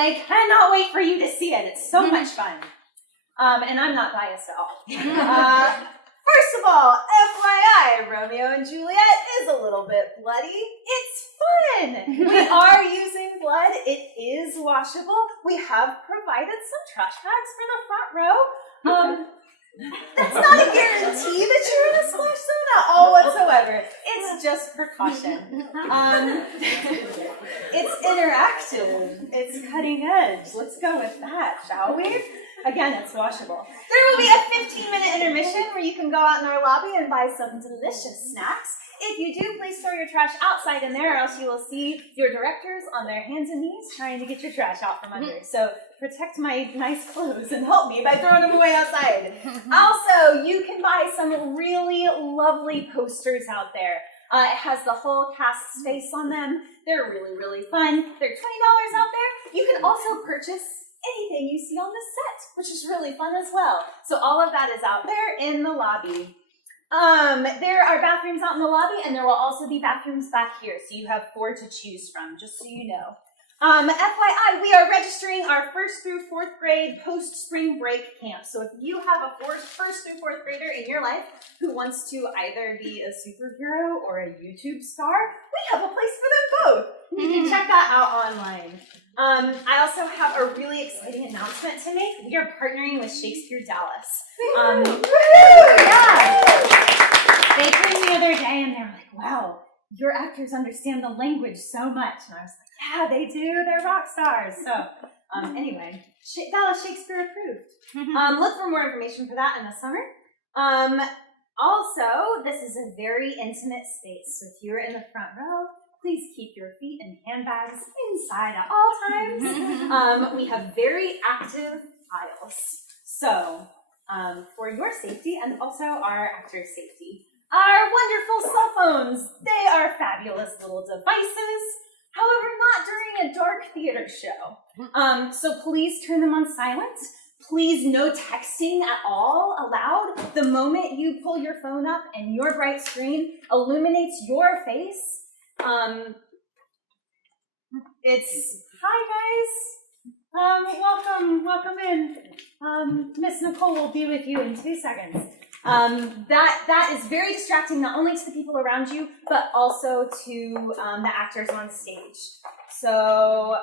I cannot wait for you to see it. It's so much fun. And I'm not biased at all. First of all, FYI, Romeo and Juliet is a little bit bloody. It's fun. We are using blood. It is washable. We have provided some trash bags for the front row. That's not a guarantee that you're going to splash them, at all whatsoever. It's just precaution. It's interactive. It's cutting edge. Let's go with that, shall we? Again, it's washable. There will be a 15-minute intermission where you can go out in our lobby and buy some delicious snacks. If you do, please throw your trash outside in there, or else you will see your directors on their hands and knees trying to get your trash out from under. So protect my nice clothes and help me by throwing them away outside. Also, you can buy some really lovely posters out there. It has the whole cast's face on them. They're really, really fun. They're $20 out there. You can also purchase anything you see on the set, which is really fun as well. So all of that is out there in the lobby. There are bathrooms out in the lobby, and there will also be bathrooms back here, so you have 4 to choose from, just so you know. FYI, we are registering our 1st through 4th grade post-spring break camp. So if you have a 1st through 4th grader in your life who wants to either be a superhero or a YouTube star, we have a place for them both. You can check that out online. I also have a really exciting announcement to make. We are partnering with Shakespeare Dallas. Yeah. They came the other day and they were like, wow, your actors understand the language so much. And I was like, yeah, they do. They're rock stars. So anyway, Dallas Shakespeare approved. Look for more information for that in the summer. Also, this is a very intimate space. So if you're in the front row, please keep your feet and handbags inside at all times. We have very active aisles. So for your safety and also our actors' safety. Our wonderful cell phones, they are fabulous little devices. However, not during a dark theater show. So please turn them on silent. Please no texting at all allowed. The moment you pull your phone up and your bright screen illuminates your face, it's, hi guys, welcome in. Miss Nicole will be with you in 2 seconds. That is very distracting, not only to the people around you, but also to the actors on stage. So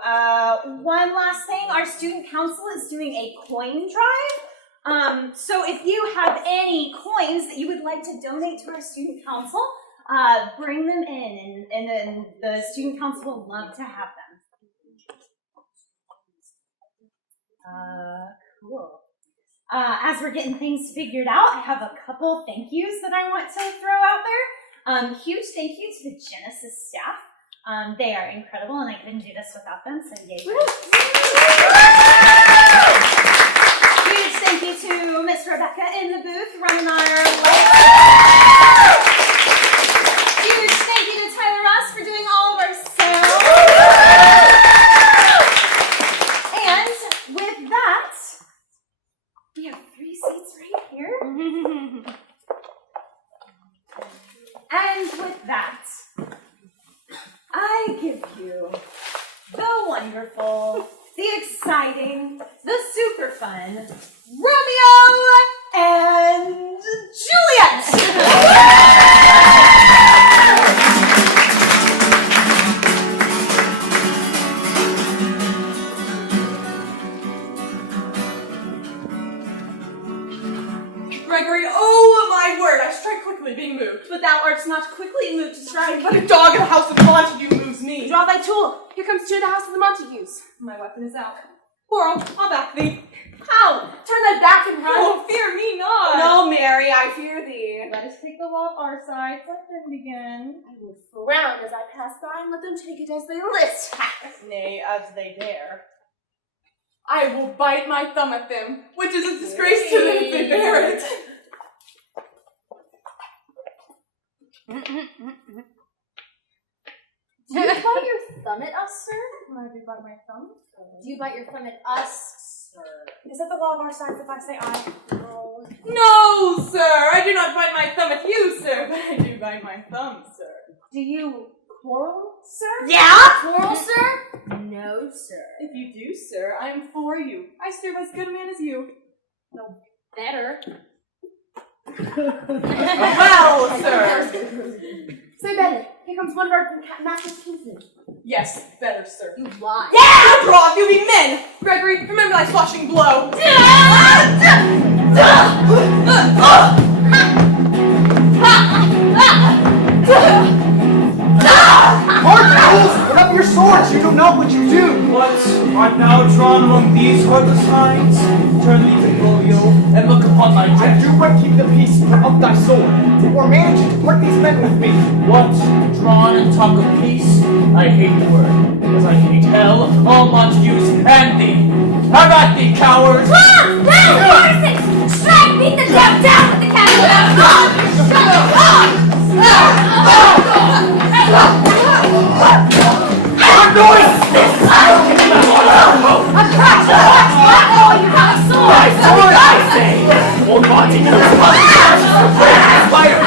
one last thing, our student council is doing a coin drive. So if you have any coins that you would like to donate to our student council, bring them in, and then the student council will love to have them. Cool. As we're getting things figured out, I have a couple thank yous that I want to throw out there. Huge thank you to the Genesis staff. They are incredible, and I couldn't do this without them, so yay. Huge thank you to Miss Rebecca in the booth running our lights. Huge thank you to Tyler Ross for doing all of our sound. And with that, we have 3 seats right here. And with that, I give you the wonderful, the exciting, the super fun Romeo and Juliet! Gregory, oh my word, I strike quickly being moved. But thou art not quickly moved to strike. But a dog in a house of Montague moves me. Draw thy tool. Here comes to the house of the Montagues. My weapon is out. Quarrel, I'll back thee. How? Turn thy back and run. Oh, fear me not. No, Mary, I fear thee. Let us take the law of our side. Let them begin. I will frown as I pass by and let them take it as they list. Nay, as they dare. I will bite my thumb at them, which is a disgrace to them if they bear it. Do you bite your thumb at us, sir? I do bite my thumb. Do you bite your thumb at us, sir? Is that the law of our sides if I say I? No. No, sir, I do not bite my thumb at you, sir, but I do bite my thumb, sir. Do you quarrel, sir? Yeah? Quarrel, sir? No, sir. If you do, sir, I am for you. I serve as good a man as you. No, better. Well, sir. Say, Betty, here comes one of our master's kinsmen. Yes, better, sir. You lie. Yeah! Abroad, you be men! Gregory, remember thy swashing blow. Cardinals, put up your swords! You don't know what you do! What? Art thou drawn among these heartless hinds? Turn thee to Romeo, and look upon my I Jett. do but keep the peace, put up thy sword. Or manage to put these men with me. What? Drawn and talk of peace? I hate the word, as I hate hell, all Montagues, and thee. Have at thee, cowards! Run! Horses! Strike! Beat the devil down with the What noise is this? My sword, I say! Old Montagues! Fire!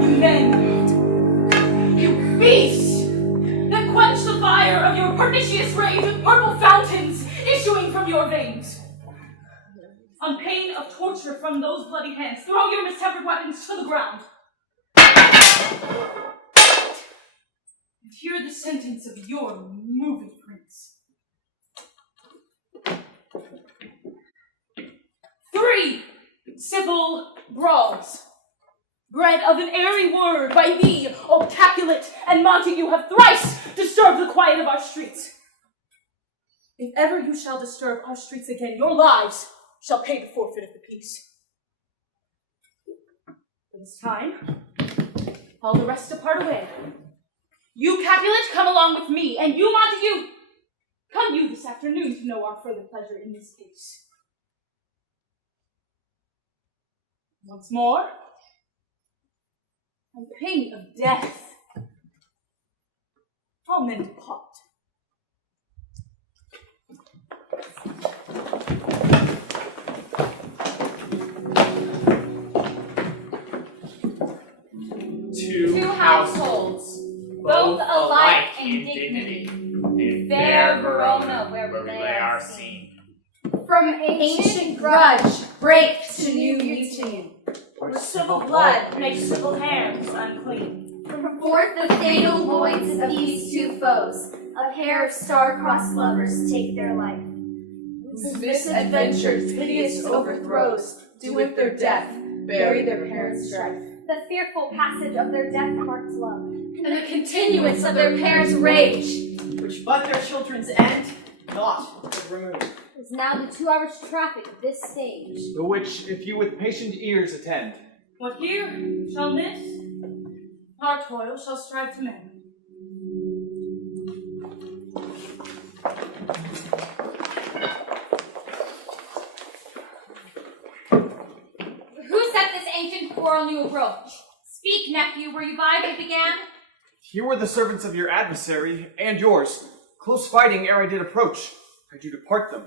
You men! You beasts! That quench the fire of your pernicious rage with purple fountains issuing from your veins! On pain of torture from those bloody hands, throw your mistempered weapons to the ground. And hear the sentence of your moving prince. 3 civil brawls, bred of an airy word by thee, O Capulet and Montague, have thrice disturbed the quiet of our streets. If ever you shall disturb our streets again, your lives shall pay the forfeit of the peace. For this time, all the rest depart away. You, Capulet, come along with me, and you, Montague, come you this afternoon to know our further pleasure in this case. Once more, on pain of death, all men depart. Two households, both alike in dignity, in fair Verona where they are seen. From ancient grudge break to new mutiny. Where civil blood makes civil hands unclean. From forth the fatal loins of these two foes, a pair of star-crossed lovers take their life. Whose misadventures, hideous overthrows, do with their death bury their parents' strife. The fearful passage of their death-marked love, And the continuance of their parents' rage, which but their children's end, not could remove. is now the 2 hours traffic of this stage. The which, if you with patient ears attend. What here shall miss, our toil shall strive to mend. who set this ancient quarrel new approach? Speak, nephew, were you by they began? Here were the servants of your adversary, and yours. Close fighting ere I did approach. I do depart them.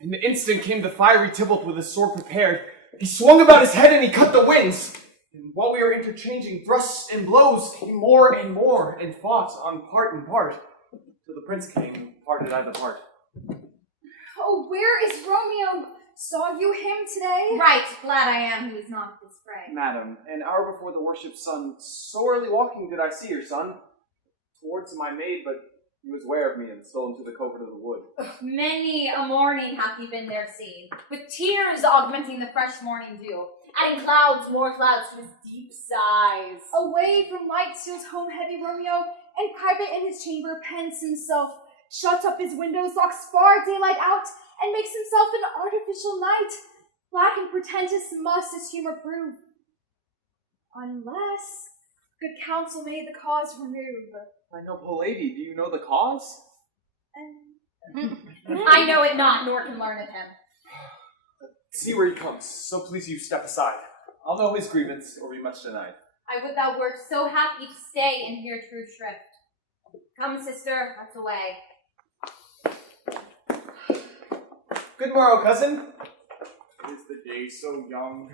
In the instant came the fiery Tybalt with his sword prepared. He swung about his head and he cut the winds. And while we were interchanging thrusts and blows, he more and more, and fought on part and part, till the prince came and parted I the part. Oh, where is Romeo? Saw you him today? Right, glad I am he was not this fray. Madam, an hour before the worship's sun, sorely walking did I see your son. Towards my maid, but he was ware of me and stole into the covert of the wood. Many a morning hath he been there seen, with tears augmenting the fresh morning dew, adding clouds, more clouds to his deep sighs. Away from light steals home heavy Romeo, and private in his chamber pens himself, shuts up his windows, locks far daylight out, and makes himself an artificial night. Black and portentous must his humor prove, unless good counsel may the cause remove. My noble lady, do you know the cause? I know it not, nor can learn of him. See where he comes, so please you step aside. I'll know his grievance, or be much denied. I would thou wert so happy to stay and hear true shrift. Come, sister, let's away. Good morrow, cousin. Is the day so young?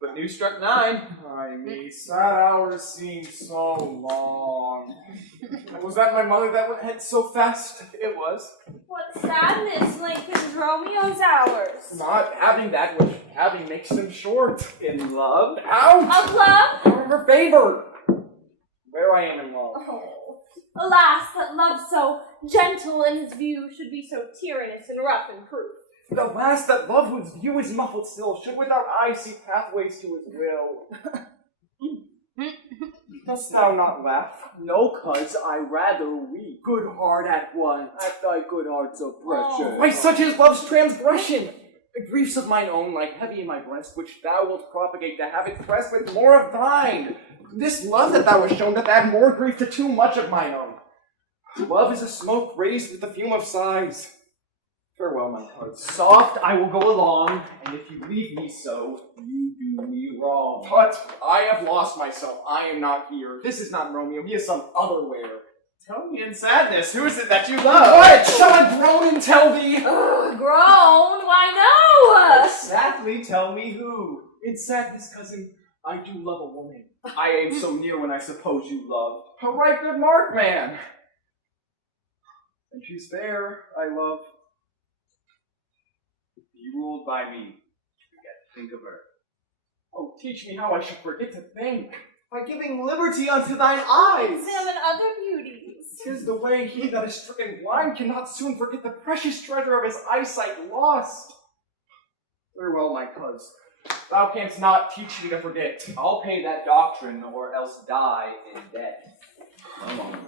But news struck 9. Ay, me, sad hours seem so long. Was that my mother that went ahead so fast? It was. What sadness lengthens Romeo's hours. Not having that which having makes them short. In love? Out! Of love? For favor! Where I am in love. Oh, alas, that love so gentle in his view should be so tyrannous and rough in proof. The last that love whose view is muffled still, should with our eyes see pathways to his will. Dost thou not laugh? No, cuz I rather weep. Good heart at once. At thy good heart's oppression. Why, such is love's transgression! Griefs of mine own lie heavy in my breast, which thou wilt propagate to have it pressed with more of thine. This love that thou hast shown doth add more grief to too much of mine own. Love is a smoke raised with the fume of sighs. Farewell, my heart. Soft, I will go along, and if you leave me so, you do me wrong. Tut, I have lost myself. I am not here. This is not Romeo. He is some otherwhere. Tell me in sadness, who is it that you love? What? Shall I groan and tell thee? Groan? Why no? Exactly, tell me who. In sadness, cousin, I do love a woman. I ain't so near when I suppose you love. A right good mark, man. And she's fair, I love. Be ruled by me. Forget to think of her. Oh, teach me how I should forget to think. By giving liberty unto thine eyes. Examine other beauties. 'Tis the way he that is stricken blind cannot soon forget the precious treasure of his eyesight lost. Farewell, my cuz. Thou canst not teach me to forget. I'll pay that doctrine, or else die in debt. Come on.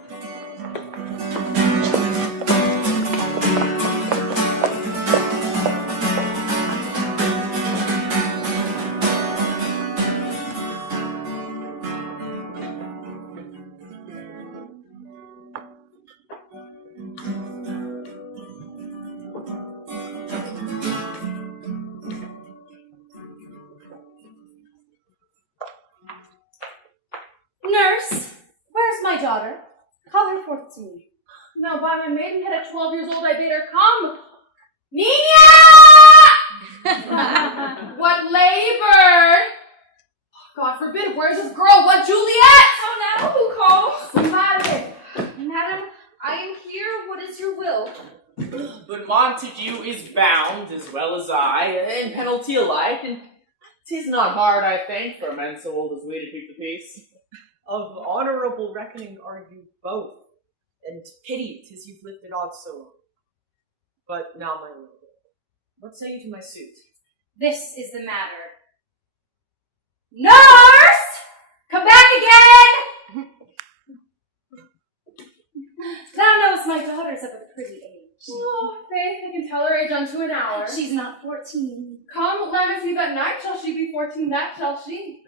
Nurse, where's my daughter? Call her forth to me. Now by my maidenhead at 12 years old I bade her come. Nina! What labor? God forbid, where's this girl? What Juliet? Come now, who calls? Madam. Madam, I am here. What is your will? But Montague is bound, as well as I, and penalty alike, and 'tis not hard, I think, for men so old as we to keep the peace. Of honorable reckoning are you both, and pity 'tis you've lifted odds so long. But now, my lord, what say you to my suit? This is the matter. Nurse! Come back again! Thou knowest my daughter's of a pretty age. Oh, faith, I can tell her age unto an hour. She's not 14. Come, let us see that night shall she be 14, that shall she.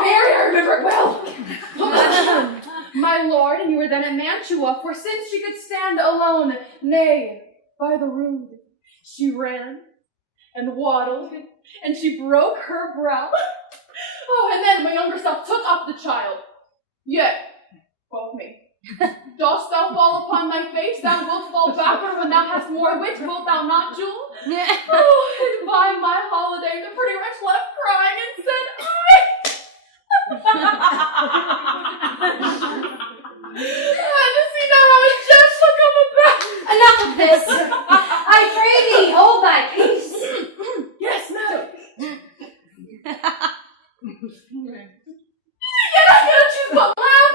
Mary, I remember it well. My lord, and you were then at Mantua, for since she could stand alone, nay, by the rood, she ran and waddled, and she broke her brow. Oh, and then my younger self took up the child. Yet, quoth me, dost thou fall upon thy face? Thou wilt fall backward when thou hast more wit, wilt thou not, Jewel? Oh, and by my holiday, the pretty wretch left crying and said, and to see now how his Jett shall come about. Enough of this! I pray thee, hold thy peace! Yes, madam. Yet I cannot choose but laugh,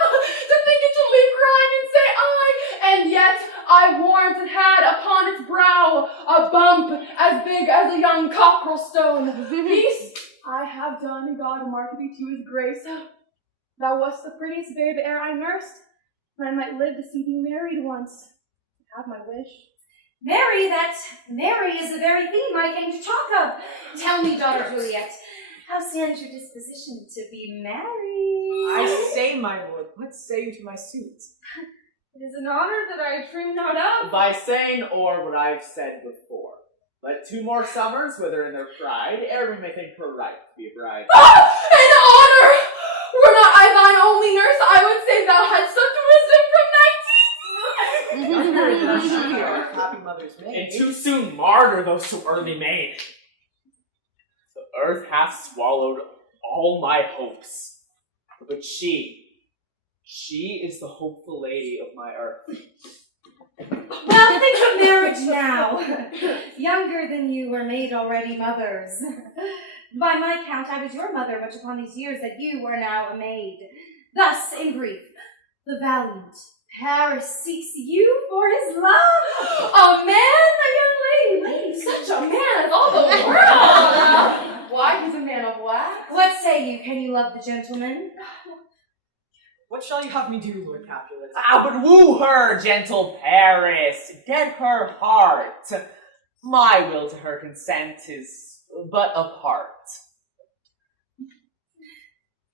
to think it shall leave crying and say I, and yet I warrant it had upon its brow a bump as big as a young cockerel stone. Peace I have done, God mark thee to his grace. Thou wast the prettiest babe ere I nursed, and I might live to see thee married once. Have my wish. Mary is the very theme I came to talk of. Tell me, daughter Juliet, how stands your disposition to be married? I say, my lord, what say you to my suit? It is an honor that I dream not of. By saying or what I've said before. Let 2 more summers wither in their pride, ere we may think her right to be a bride. An honor! Were not I thine only nurse, I would say thou hadst such wisdom from thy teeth. Younger than she or happy mother's maid. And too soon martyr those so early made. The earth hath swallowed all my hopes, but she is the hopeful lady of my earth. Well, think of marriage now. Younger than you were made already mothers. By my count, I was your mother much upon these years that you are now a maid. Thus, in brief, the valiant Paris seeks you for his love. A man, a young lady, Such a man of all the world! Why, he's a man of wax. What say you? Can you love the gentleman? What shall you have me do, Lord Capulet? But woo her, gentle Paris, get her heart. My will to her consent is but a part.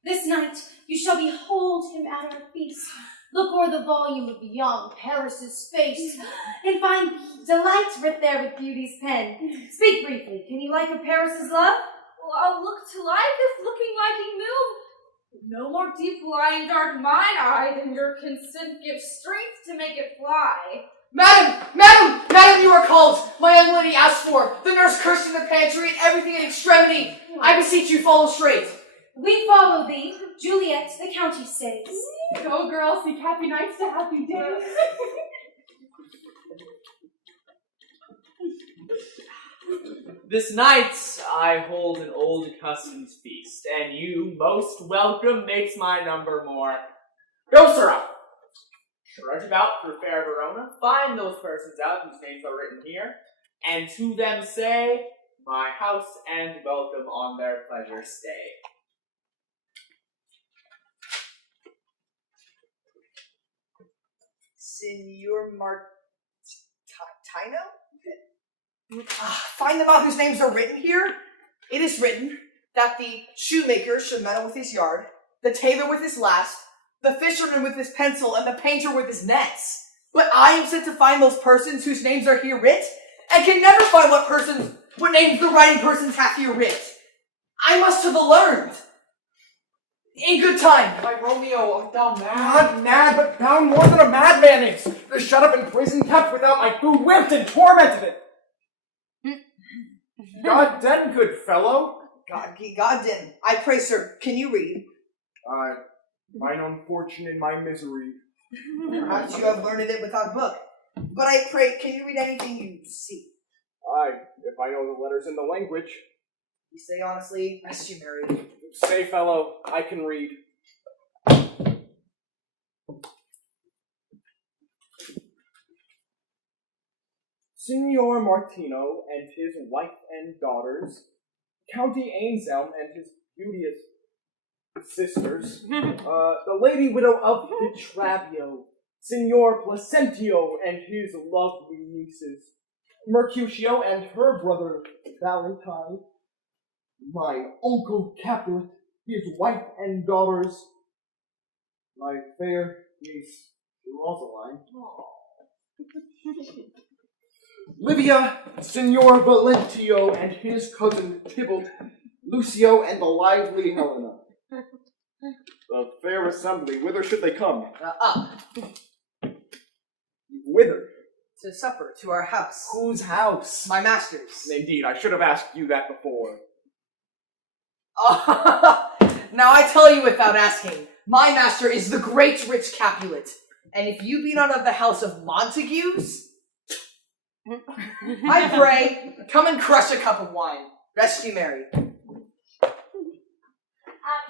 This night you shall behold him at our feast. Look o'er the volume of young Paris's face, and find delight writ there with beauty's pen. Speak briefly. Can you like a Paris's love? Well, I'll look to life if looking liking move. No more deep line dark mine eye than your consent gives strength to make it fly. Madam, you are called. My young lady asked for. The nurse cursed in the pantry and everything in extremity. I beseech you, follow straight. We follow thee. Juliet, the county stays. Go, girls, seek happy nights to happy days. This night I hold an old accustomed feast, and you, most welcome, makes my number more. Go, sirrah! Trudge about through fair Verona, find those persons out whose names are written here, and to them say, my house and welcome on their pleasure stay. Signor Martino? Find them out whose names are written here. It is written that the shoemaker should meddle with his yard, the tailor with his last, the fisherman with his pencil, and the painter with his nets. But I am sent to find those persons whose names are here writ, and can never find what names the writing persons hath here writ. I must to the learned. In good time. My Romeo, art thou mad? Not mad, but bound more than a madman is. They're shut up in prison, kept without my food, whipped and tormented it. God den, good fellow. God den. I pray, sir, can you read? Mine own fortune and my misery. Perhaps you have learned it without book. But I pray, can you read anything you see? If I know the letters in the language. You say honestly, rest you married. Say, fellow, I can read. Signor Martino and his wife and daughters, County Ainsley and his beauteous sisters, the lady widow of Vitravio, Signor Placentio and his lovely nieces, Mercutio and her brother Valentine, my uncle Capulet, his wife and daughters, my fair niece Rosaline, Livia, Signor Valentio and his cousin Tybalt, Lucio and the lively Helena. The fair assembly, whither should they come? Up. Whither? To supper, to our house. Whose house? My master's. Indeed, I should have asked you that before. Now I tell you without asking, my master is the great rich Capulet, and if you be not of the house of Montagues, I pray, come and crush a cup of wine. Rest you merry. At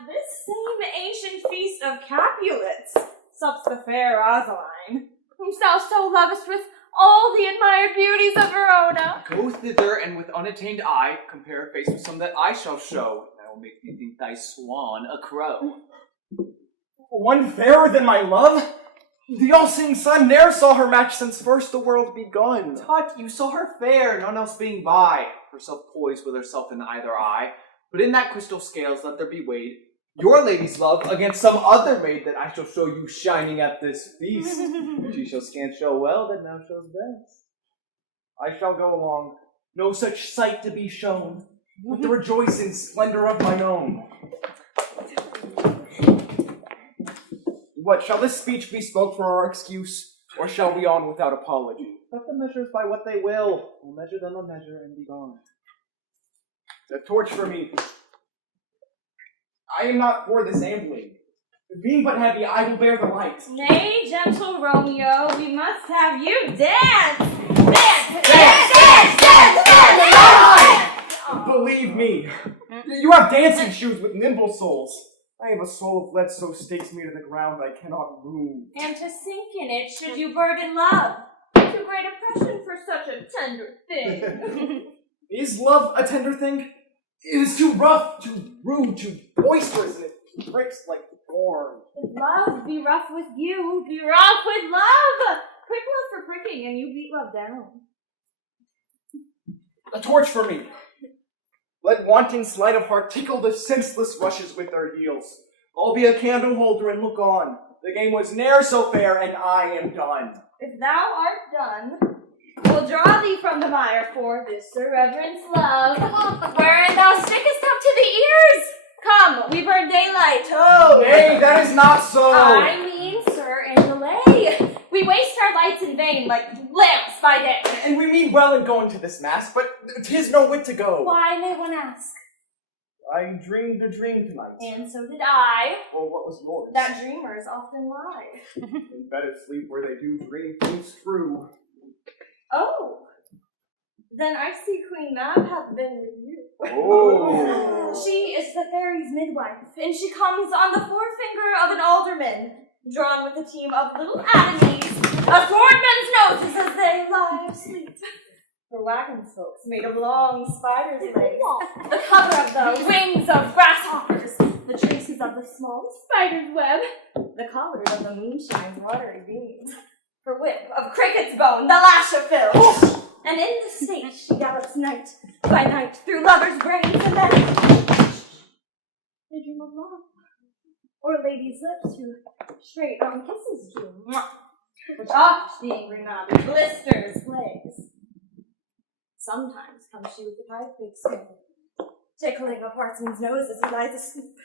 this same ancient feast of Capulets sups the fair Rosaline, whom thou so lovest with all the admired beauties of Verona. Go thither, and with unattained eye, compare a face with some that I shall show, and I will make thee think thy swan a crow. One fairer than my love? The all-seeing sun ne'er saw her match since first the world begun. Tut, you saw her fair, none else being by, herself poised with herself in either eye. But in that crystal scales let there be weighed your lady's love against some other maid that I shall show you shining at this feast. She shall scant show well that now shows best. I shall go along, no such sight to be shown, with the rejoicing splendor of mine own. What, shall this speech be spoke for our excuse? Or shall we on without apology? Let the measures by what they will. We'll measure them a measure and be gone. The torch for me. I am not for this ambling. Being but heavy, I will bear the light. Nay, gentle Romeo, we must have you dance! Believe me, you have dancing shoes with nimble soles. I have a soul of lead so stakes me to the ground I cannot move. And to sink in it should you burden love. Too great a passion for such a tender thing. Is love a tender thing? It is too rough, too rude, too boisterous, and it pricks like thorn. If love be rough with you, be rough with love! Prick love for pricking, and you beat love down. A torch for me. Let wanting sleight of heart tickle the senseless rushes with their heels. I'll be a candle holder and look on. The game was ne'er so fair, and I am done. If thou art done, we'll draw thee from the mire for this irreverence love. Wherein thou stickest up to the ears. Come, we burn daylight. Oh, nay, that is not so. I mean, sir, in delay. We waste our lights in vain, like lamps by day. And we mean well in going to this mass, but 'tis no wit to go. Why, may one ask? I dreamed a dream tonight. And so did I. Well, what was yours? That dreamers often lie. In bed asleep where they do dream things true. Oh, then I see Queen Mab hath been with you. Oh. She is the fairy's midwife, and she comes on the forefinger of an alderman, drawn with a team of little atomies, a swordman's noses as they lie asleep. Her wagon spokes made of long spider's legs, the cover of the wings of grasshoppers, the traces of the smallest spider's web, the colors of the moonshine's watery beams, her whip of cricket's bone, the lash of Phil. And in the state she gallops night by night through lovers' brains, and then they dream of love. Or ladies' lips who straight on kisses do, which oft the angry knob blisters legs. Sometimes comes she with a pike-big smell, tickling a partsman's nose as he lies asleep.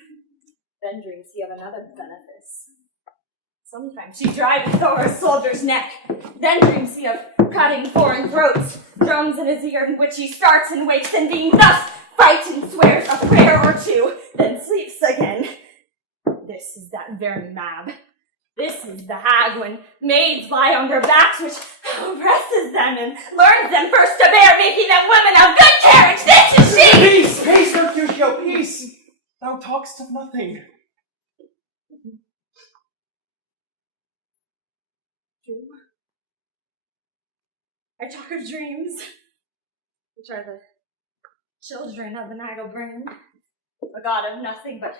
Then dreams he of another benefice. Sometimes she drives o'er a soldier's neck. Then dreams he of cutting foreign throats, drones in his ear in which he starts and wakes, and being thus frightened swears a prayer or two, then sleeps again. This is that very Mab. This is the hag when maids lie on their backs, which oppresses them and learns them first to bear, making them women of good carriage. This is she! Peace, peace, Mercutio, peace! Thou talk'st of nothing. True. I talk of dreams, which are the children of an idle brain, a god of nothing but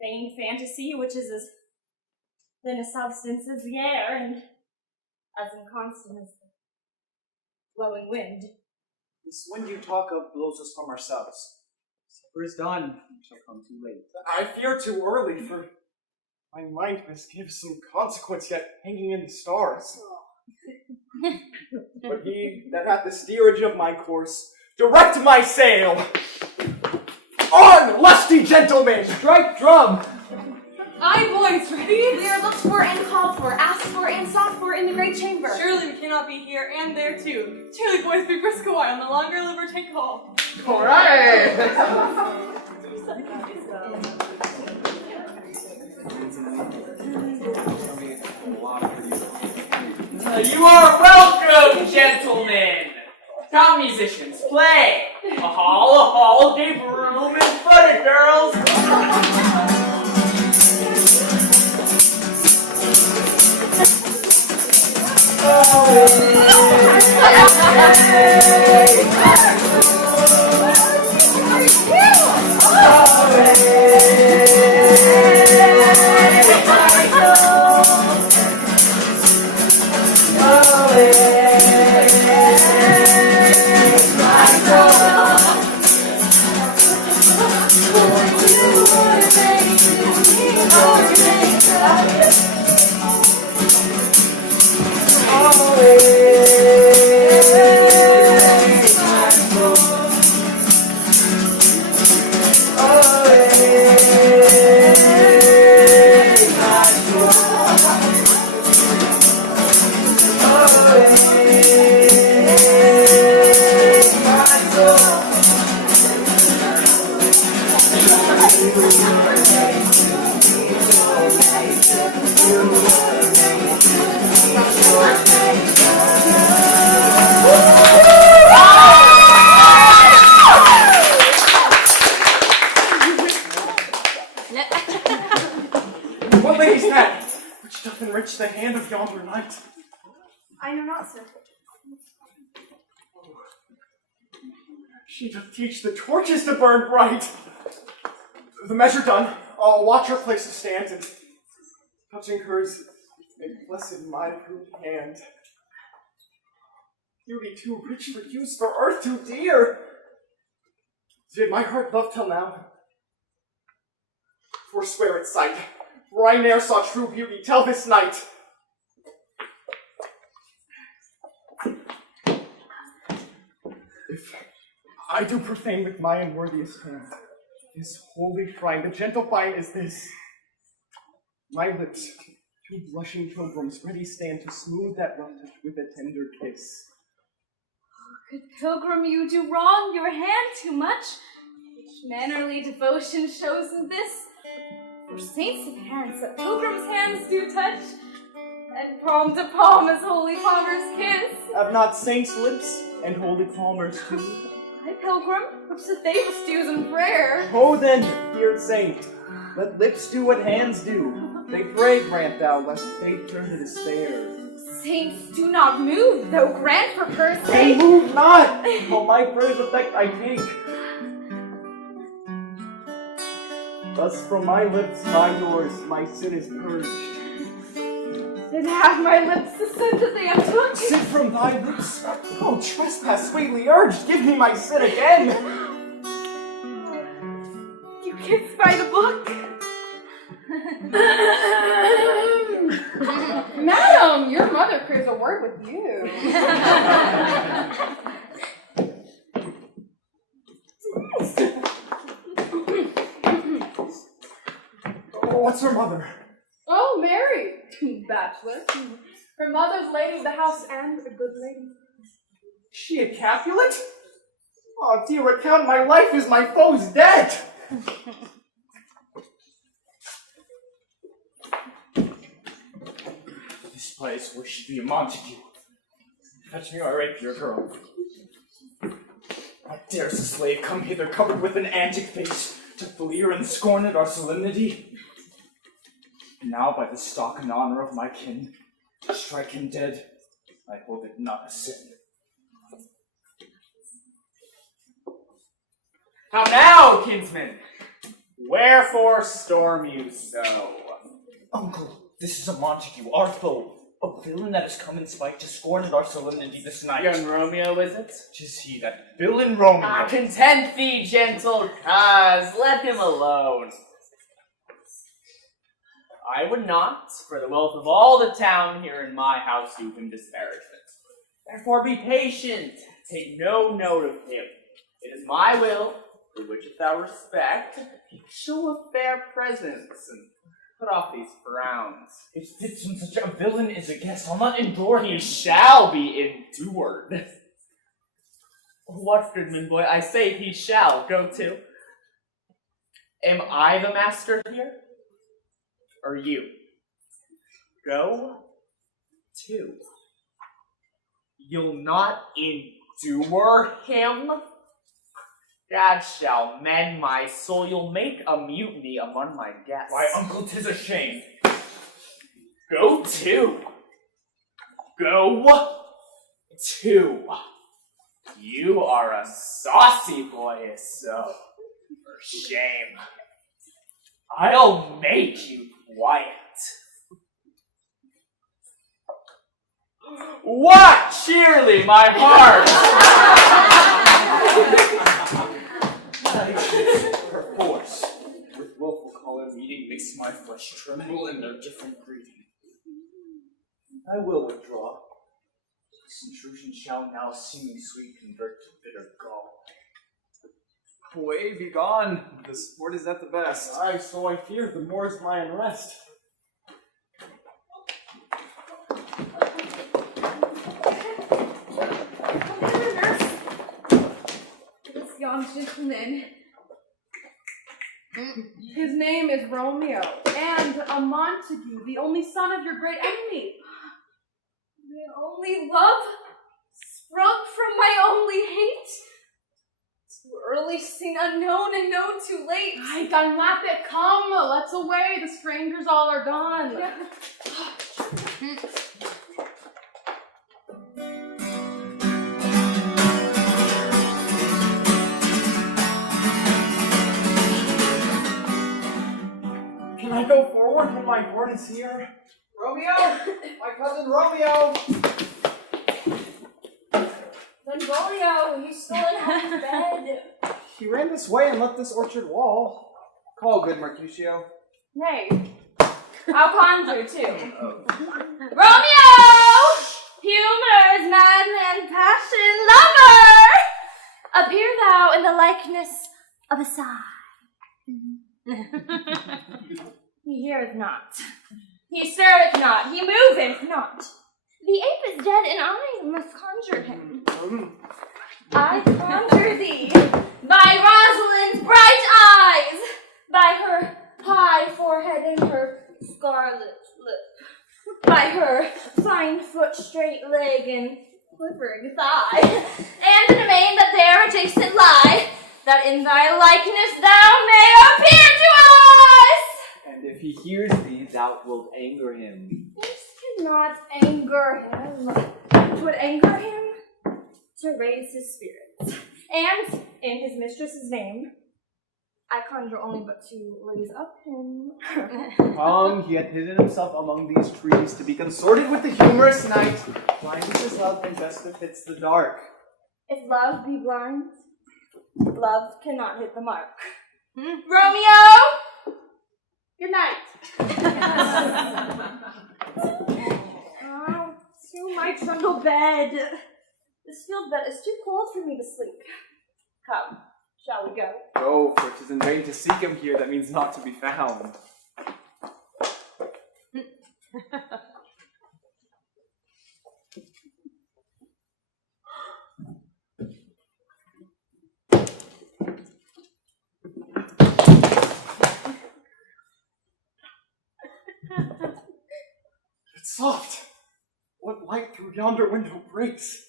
vain fantasy, which is as thin a substance as the air, and as inconstant as the blowing wind. This wind you talk of blows us from ourselves. Supper is done. We shall come too late. I fear too early, for my mind misgives some consequence yet hanging in the stars. But he that hath the steerage of my course, direct my sail! On, lusty gentlemen! Strike drum! Aye, boys, ready? We are looked for and called for, asked for and sought for in the great chamber. Surely we cannot be here and there too. Surely, boys, be brisk a while, no longer live or take call. Alright! You are welcome, gentlemen! Come, musicians, play! A hall, give room and foot it, girls! yonder light? I know not, sir. She doth teach the torches to burn bright. The measure done, I'll watch her place to stand, and touching hers, make blessed my approved hand. Beauty too rich for use, for earth too dear. Did my heart love till now? Forswear its sight, for I ne'er saw true beauty till this night. If I do profane with my unworthiest hand this holy shrine, the gentle fine is this. My lips, two blushing pilgrims, ready stand to smooth that rough touch with a tender kiss. Good pilgrim, you do wrong your hand too much. Which mannerly devotion shows in this. For saints of hands that pilgrims' hands do touch, and palm to palm as holy palmers kiss. Have not saints' lips and holy palmers too? Hi, pilgrim, which the famous dues in prayer. Oh then, dear saint, let lips do what hands do. They pray, grant thou, lest fate turn to despair. Saints do not move, though grant for prayers' They sake. move not, till my prayers effect I take. Thus from my lips by yours my sin is purged. Then have my lips the sin that they have took. Sin from thy lips? Oh, trespass sweetly urged, give me my sin again. You kiss by the book. Madam, your mother craves a word with you. What's her mother? Oh, married. Bachelor. Her mother's lady of the house and a good lady. She a Capulet? Oh, dear account, my life is my foe's debt. This place where should be a Montague. Fetch me my rapier, girl. How dares the slave come hither covered with an antic face to fleer and scorn at our solemnity? And now, by the stock and honor of my kin, to strike him dead, I hold it not a sin. How now, kinsman? Wherefore storm you so? Uncle, this is a Montague, our foe, a villain that has come in spite to scorn at our solemnity this night. Young Romeo, is it? 'Tis he, that villain Romeo. Ah, content thee, gentle cause, let him alone. I would not, for the wealth of all the town here in my house, do him disparagement. Therefore be patient, take no note of him. It is my will, for which if thou respect, show a fair presence, and put off these frowns. If fits when such a villain is a guest, I'll not endure him. He shall be endured. What, goodman boy? I say he shall. Go to. Am I the master here? Or you? Go to. You'll not endure him? God shall mend my soul. You'll make a mutiny among my guests. Why, uncle, 'tis a shame. Go to. Go to. You are a saucy boy, so for shame. I'll make you quiet. What cheerly, my heart! Perforce, with willful Collin meeting makes my flesh tremble in their different greeting. I will withdraw. This intrusion shall now seeming sweet convert to bitter gall. Away, be gone. The sport is at the best. Aye, so I fear, the more is my unrest. This young gentleman. His name is Romeo, and a Montague, the only son of your great enemy. My only love, sprung from my only hate. Too early seen unknown and known too late. I done laugh it. Come, let's away. The strangers all are gone. of my born is here. Romeo! My cousin Romeo! Benvolio, he's still in Happy's bed. He ran this way and left this orchard wall. Call good, Mercutio. Nay, I'll conjure too. Romeo! Humors, madman, passion, lover! Appear thou in the likeness of a sigh. He heareth not. He stirreth not. He moveth not. The ape is dead, and I must conjure him. I conjure thee by Rosalind's bright eyes, by her high forehead and her scarlet lip, by her fine foot, straight leg, and quivering thigh, and in a mane that there adjacent lie, that in thy likeness thou may appear to us! And if he hears thee, thou wilt anger him. This cannot anger him. 'Twould anger him to raise his spirits, and in his mistress's name, I conjure only but to raise up him. He had hidden himself among these trees to be consorted with the humorous night. Blind is his love and best befits the dark. If love be blind, love cannot hit the mark. Romeo! Good night. Oh, to my trundle bed. This field bed is too cold for me to sleep. Come, shall we go? Go, for it is in vain to seek him here that means not to be found. It's soft. What light through yonder window breaks?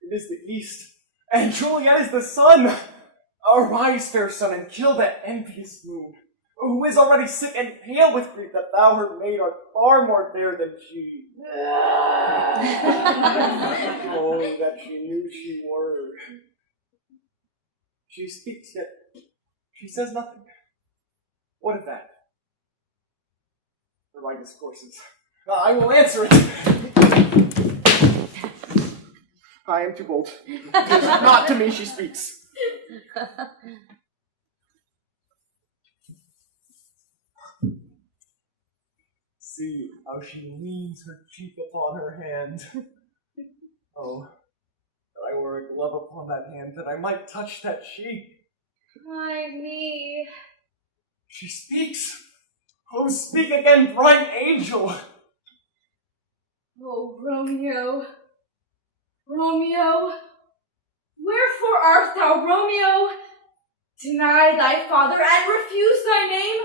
It is the east, and Juliet is the sun. Arise, fair sun, and kill that envious moon, who is already sick and pale with grief that thou, her maid, art far more fair than she. Oh, that she knew she were. She speaks, yet she says nothing. What of that? For my discourses, I will answer it. I am too bold. Not to me she speaks. See how she leans her cheek upon her hand. Oh, that I were a glove upon that hand, that I might touch that cheek. Ay me. She speaks. Oh, speak again, bright angel. Oh, Romeo. Romeo. Wherefore art thou, Romeo? Deny thy father and refuse thy name?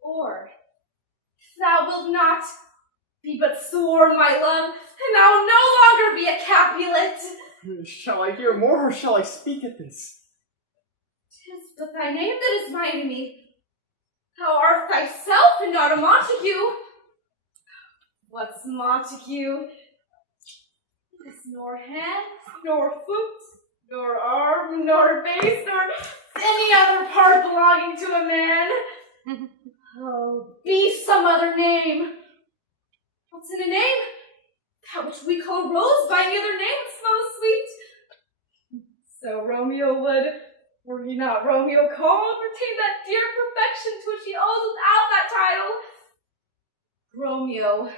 Or, if thou wilt not, be but sworn, my love, and thou no longer be a Capulet. Shall I hear more, or shall I speak at this? 'Tis but thy name that is mine to me. Thou art thyself and not a Montague. What's Montague? It is nor hand, nor foot, nor arm, nor face, nor any other part belonging to a man. Oh, be some other name. What's in a name? That which we call a rose by any other name smells sweet. So Romeo would, were he not Romeo called, retain that dear perfection to which he owes without that title. Romeo,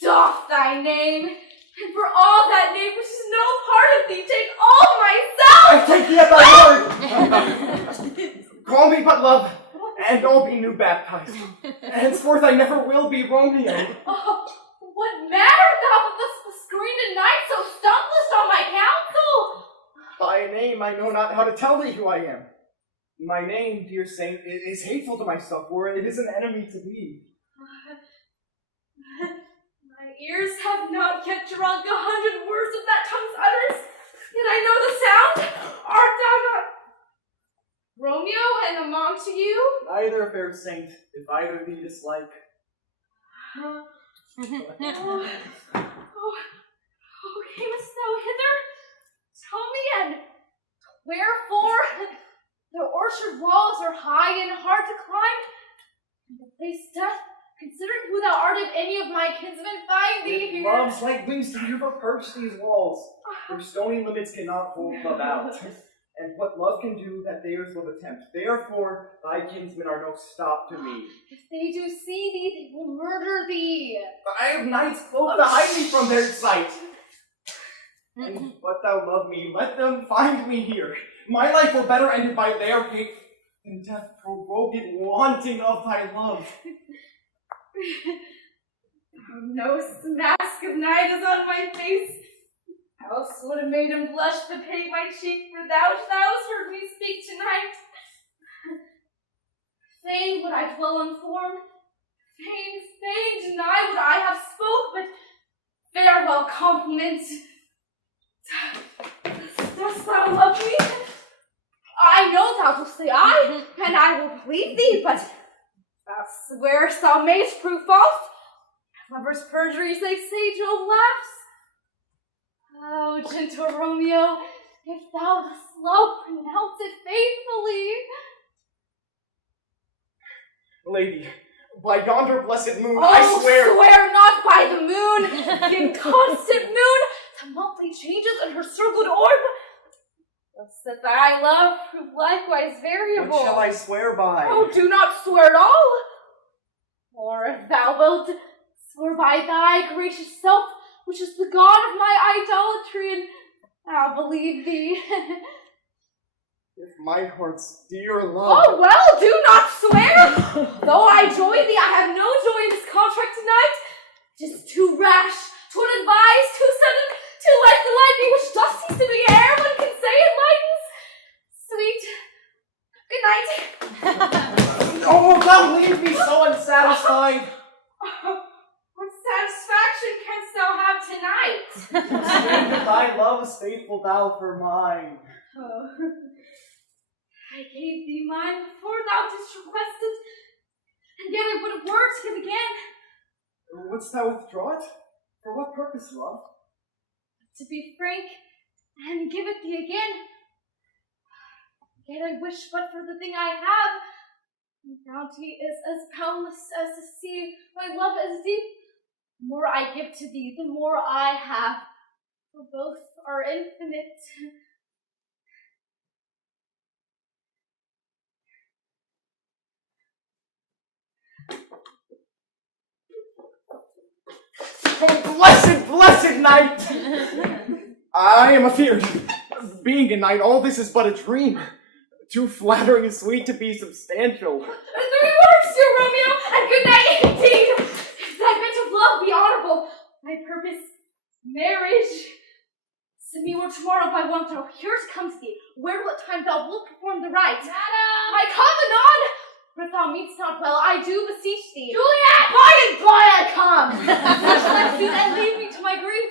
doff thy name, and for all that name which is no part of thee, take all myself! I take thee at thy word! Call me but love, and all be new baptized. Henceforth I never will be Romeo. Oh, what matter thou that thus screened night so stumblest on my counsel? By name I know not how to tell thee who I am. My name, dear saint, is hateful to myself, for it is an enemy to thee. My ears have not yet drunk 100 words of that tongue's utterance, yet I know the sound. Art thou not Romeo and a Montague? Neither, fair saint, if either thee dislike. Oh, camest thou hither? Tell me, and wherefore? The orchard walls are high and hard to climb, Haste death, considering who thou art, if any of my kinsmen find thee It here. loves like wings to never perch these walls. Their stony limits cannot hold love out. And what love can do, that theirs will attempt. Therefore, thy kinsmen are no stop to me. If they do see thee, they will murder thee. I have knights clothed to hide me from their sight. And but thou love me, let them find me here. My life were better ended by their hate than death provoked wanting of thy love. No mask of night is on my face. Else would have made him blush to paint my cheek, for thou hast heard me speak tonight. Fain would I dwell on form, fain deny what I have spoke, but farewell compliment. Dost thou love me? I know thou wilt say I, and I will believe thee, but thou swearest thou mayst prove false. Lovers' perjuries, they say, Jove laughs. Oh, gentle Romeo, if thou dost love, pronounce it faithfully. Lady, by yonder blessed moon, Oh, I swear. Swear not by the moon, the inconstant moon, the monthly changes in her circled orb. Thus that thy love prove likewise variable. What shall I swear by? Oh, do not swear at all. Or if thou wilt, swear by thy gracious self, which is the god of my idolatry, and I'll believe thee. If my heart's dear love. Oh, well, do not swear. Though I join thee, I have no joy in this contract tonight. 'Tis too rash, too unadvised, too sudden, too like the lightning which doth cease to be ere one can say it lightens. Sweet, good night. Oh, thou leave me so unsatisfied. What satisfaction canst thou have tonight? Stand thy love is faithful thou for mine. Oh, I gave thee mine before thou didst request it, and yet I would have worked to give again. Wouldst thou withdraw it? For what purpose, love? To be frank, and give it thee again. Yet I wish but for the thing I have. My bounty is as boundless as the sea, my love as deep. The more I give to thee, the more I have, for both are infinite. Oh, blessed night! I am afeard. Being a knight, all this is but a dream. Too flattering and sweet to be substantial. 3 words, dear Romeo, and good night indeed. If thy bent of love be honorable, thy purpose, marriage. Send me word tomorrow by one throw. Here it comes to thee. Where what time thou wilt perform the rite. Madam! I come anon! For if thou meet'st not well, I do beseech thee. Juliet! By and by I come! Fetch thy feet and leave me to my grief.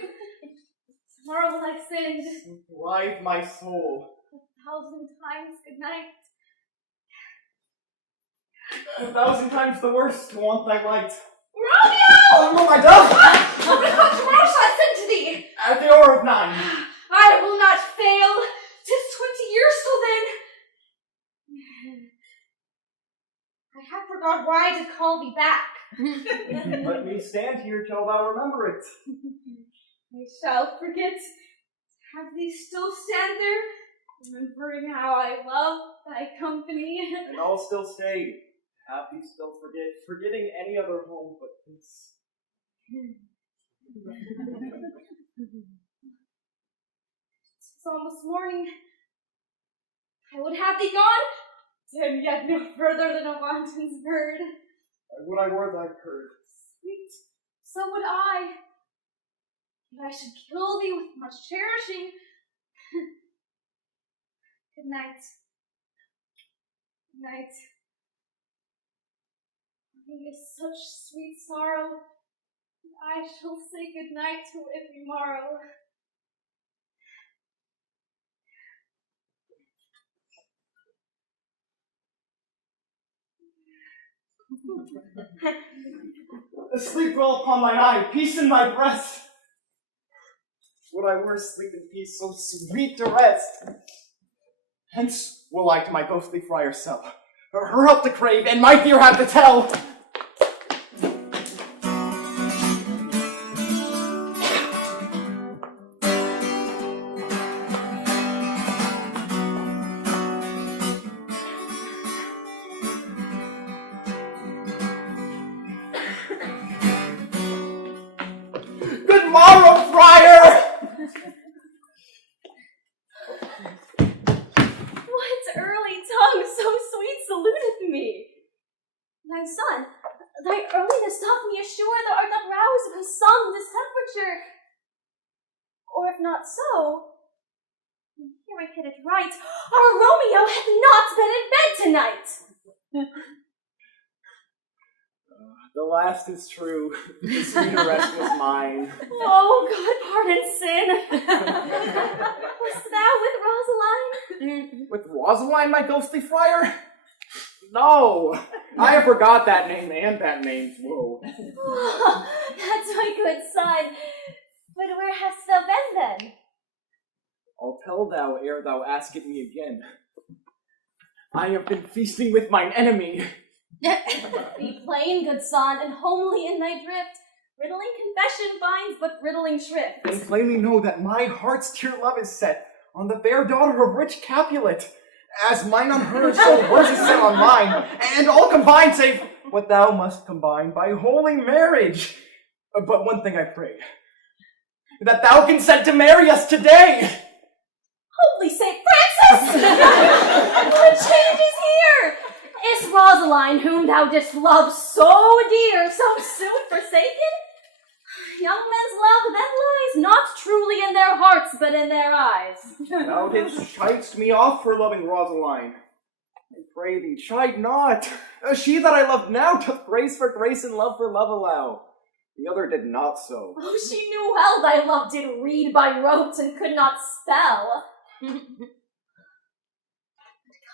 Tomorrow will I send Drive my soul. 1,000 times good night. 1,000 times the worse to want thy right. Romeo! Oh, no, my dove! What o'clock tomorrow shall I send to thee? At the hour of 9. I will not fail. 'Tis 20 years till then. I have forgot why I did call thee back. Let me stand here till thou remember it. I shall forget. Have thee still stand there, remembering how I love thy company. And I'll still stay. Have thee still forgetting any other home but this. It's almost morning. I would have thee gone, and yet no further than a wanton's bird. Would I were thy bird. Sweet, so would I. If I should kill thee with much cherishing. Good night. Good night. It is such sweet sorrow that I shall say good night till every morrow. Sleep well upon mine eye, peace in my breast. Would I were sleep in peace, so sweet to rest. Hence will I to my ghostly friar cell, her help to crave, and my fear have to tell. tomorrow, Friar! What early tongue so sweet saluteth me? My son, thy earliness doth me assure thou art not roused by some distemperature. Or if not so, here I get it right, our Romeo hath not been in bed tonight. The last is true. The sweeter rest was mine. Oh, God pardon sin. Wast thou with Rosaline? With Rosaline, my ghostly friar? No, I have forgot that name and that name's woe. Oh, that's my good son. But where hast thou been then? I'll tell thou ere thou ask it me again. I have been feasting with mine enemy. Be plain, good son, and homely in thy drift. Riddling confession finds but riddling shrift. And plainly know that my heart's dear love is set on the fair daughter of rich Capulet. As mine on hers, so hers is set on mine, and all combined save what thou must combine by holy marriage. But one thing I pray, that thou consent to marry us today. Holy St. Francis! What change is here? Is Rosaline, whom thou didst love so dear, so soon forsaken? Young men's love then lies not truly in their hearts, but in their eyes. Thou didst chidest me off for loving Rosaline. I pray thee, chide not. She that I love now doth grace for grace and love for love allow. The other did not so. Oh, she knew well thy love did read by rote and could not spell.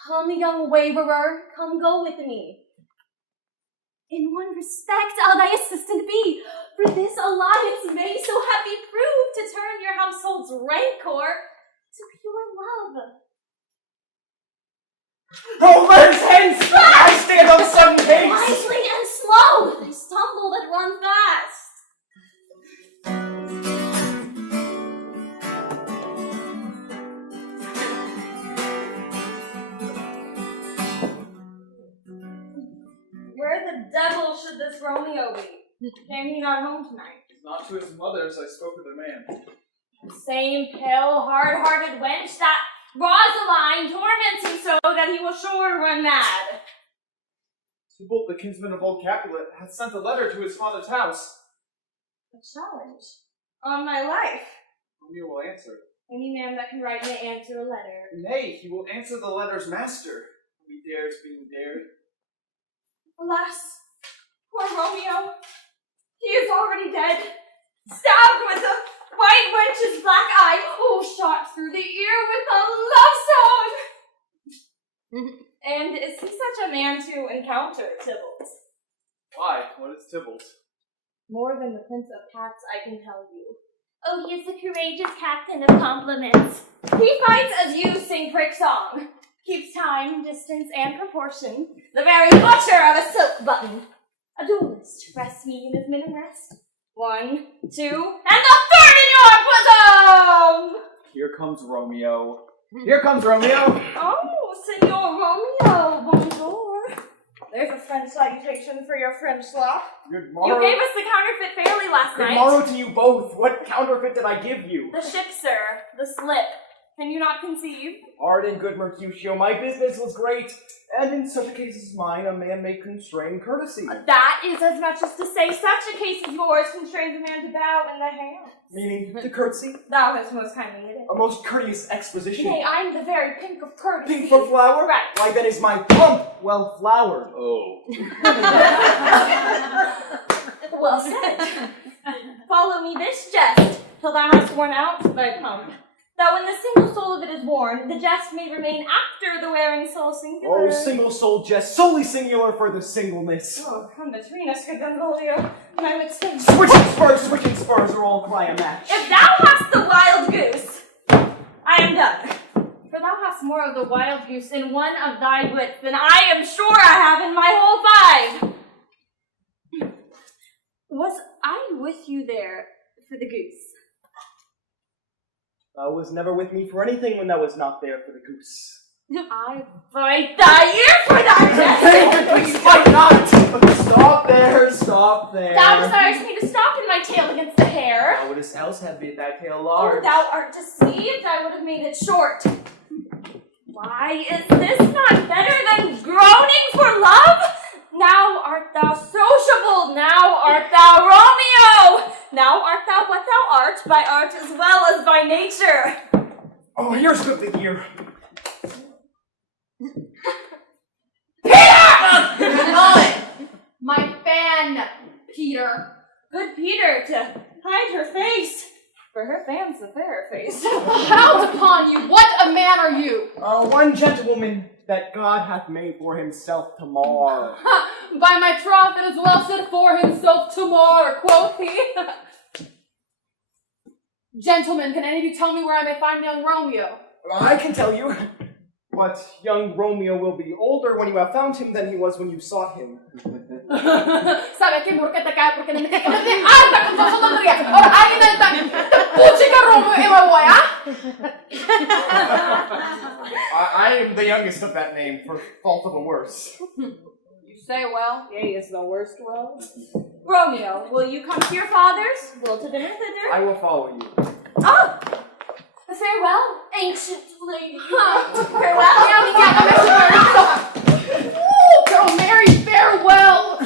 Come, young waverer, come go with me. In one respect I'll thy assistant be, for this alliance may so happy prove to turn your household's rancor to pure love. Oh, legs hence! I stand on sudden pace! Wisely and slow, they stumble that run fast. Where the devil should this Romeo be? Came he not home tonight? Not to his mother's, I spoke with a man. The same pale, hard-hearted wench that Rosaline torments him so that he will sure run mad. Tybalt, the kinsman of old Capulet, hath sent a letter to his father's house. A challenge? On my life. Romeo will answer. Any man that can write may answer a letter. Nay, he will answer the letter's master. He dares being dared. Alas, poor Romeo. He is already dead. Stabbed with a white wench's black eye. Oh, shot through the ear with a love song. And is he such a man to encounter Tybalt? Why? What is Tybalt? More than the Prince of Cats, I can tell you. Oh, he is the courageous captain of compliments. He fights as you sing prick song. Keeps time, distance, and proportion. The very butcher of a silk button. A duelist rests me in his minute rest. 1, 2, and the third in your bosom! Here comes Romeo. Here comes Romeo! Oh, Senor Romeo, bonjour. There's a French salutation for your French law. Good morrow. You gave us the counterfeit fairly last Good night. morrow to you both. What counterfeit did I give you? The ship, sir. The slip. Can you not conceive? Pardon, good Mercutio, my business was great, and in such a case as mine, a man may constrain courtesy. That is as much as to say such a case as yours constrains a man to bow in the hand. Meaning to curtsy? Thou hast most kindly hit it. A most courteous exposition. Nay, I'm the very pink of courtesy. Pink for flower? Right. Why, that is my plump, well flowered. Oh. Well said. Follow me this jest, till thou hast worn out thy pump. That when the single soul of it is worn, the jest may remain after the wearing soul singular. Oh, single soul jest, solely singular for the singleness. Oh, come between us, good BENVOLIO. My wits fail. Switching spurs are all cry a match. If thou hast the wild goose, I am done. For thou hast more of the wild goose in one of thy wits than I am sure I have in my whole 5. Was I with you there for the goose? Thou was never with me for anything when thou was not there for the goose. I fight thy ear for thy jest! Please fight not! Stop there, stop there. Thou desirest me to stop in my my tail against the hair. Thou wouldst else have made thy tail Oh, large. thou art deceived. I would have made it short. Why is this not better than groaning for love? Now art thou sociable, now art thou Romeo! Now art thou what thou art, by art as well as by nature. Oh, here's good to hear. My fan, Peter. Good Peter to hide her face, for her fan's the fairer face. Out upon you! What a man are you? One gentlewoman that God hath made for himself to mar. Ha! By my troth, it is well said for himself to mar, quoth he. Gentlemen, can any of you tell me where I may find young Romeo? I can tell you. But young Romeo will be older when you have found him than he was when you sought him. Sabe que porque te cae porque no me cae. Ah, está con todos los días. Ahora alguien está. Te puchica Romeo y me voy, ah? I am the youngest of that name, for fault of a worse. You say well. Yea, is the worst road. Romeo, will you come to your father's? Will to dinner thither? I will follow you. Ah! Farewell, ancient lady. Farewell. Girl Mary, farewell.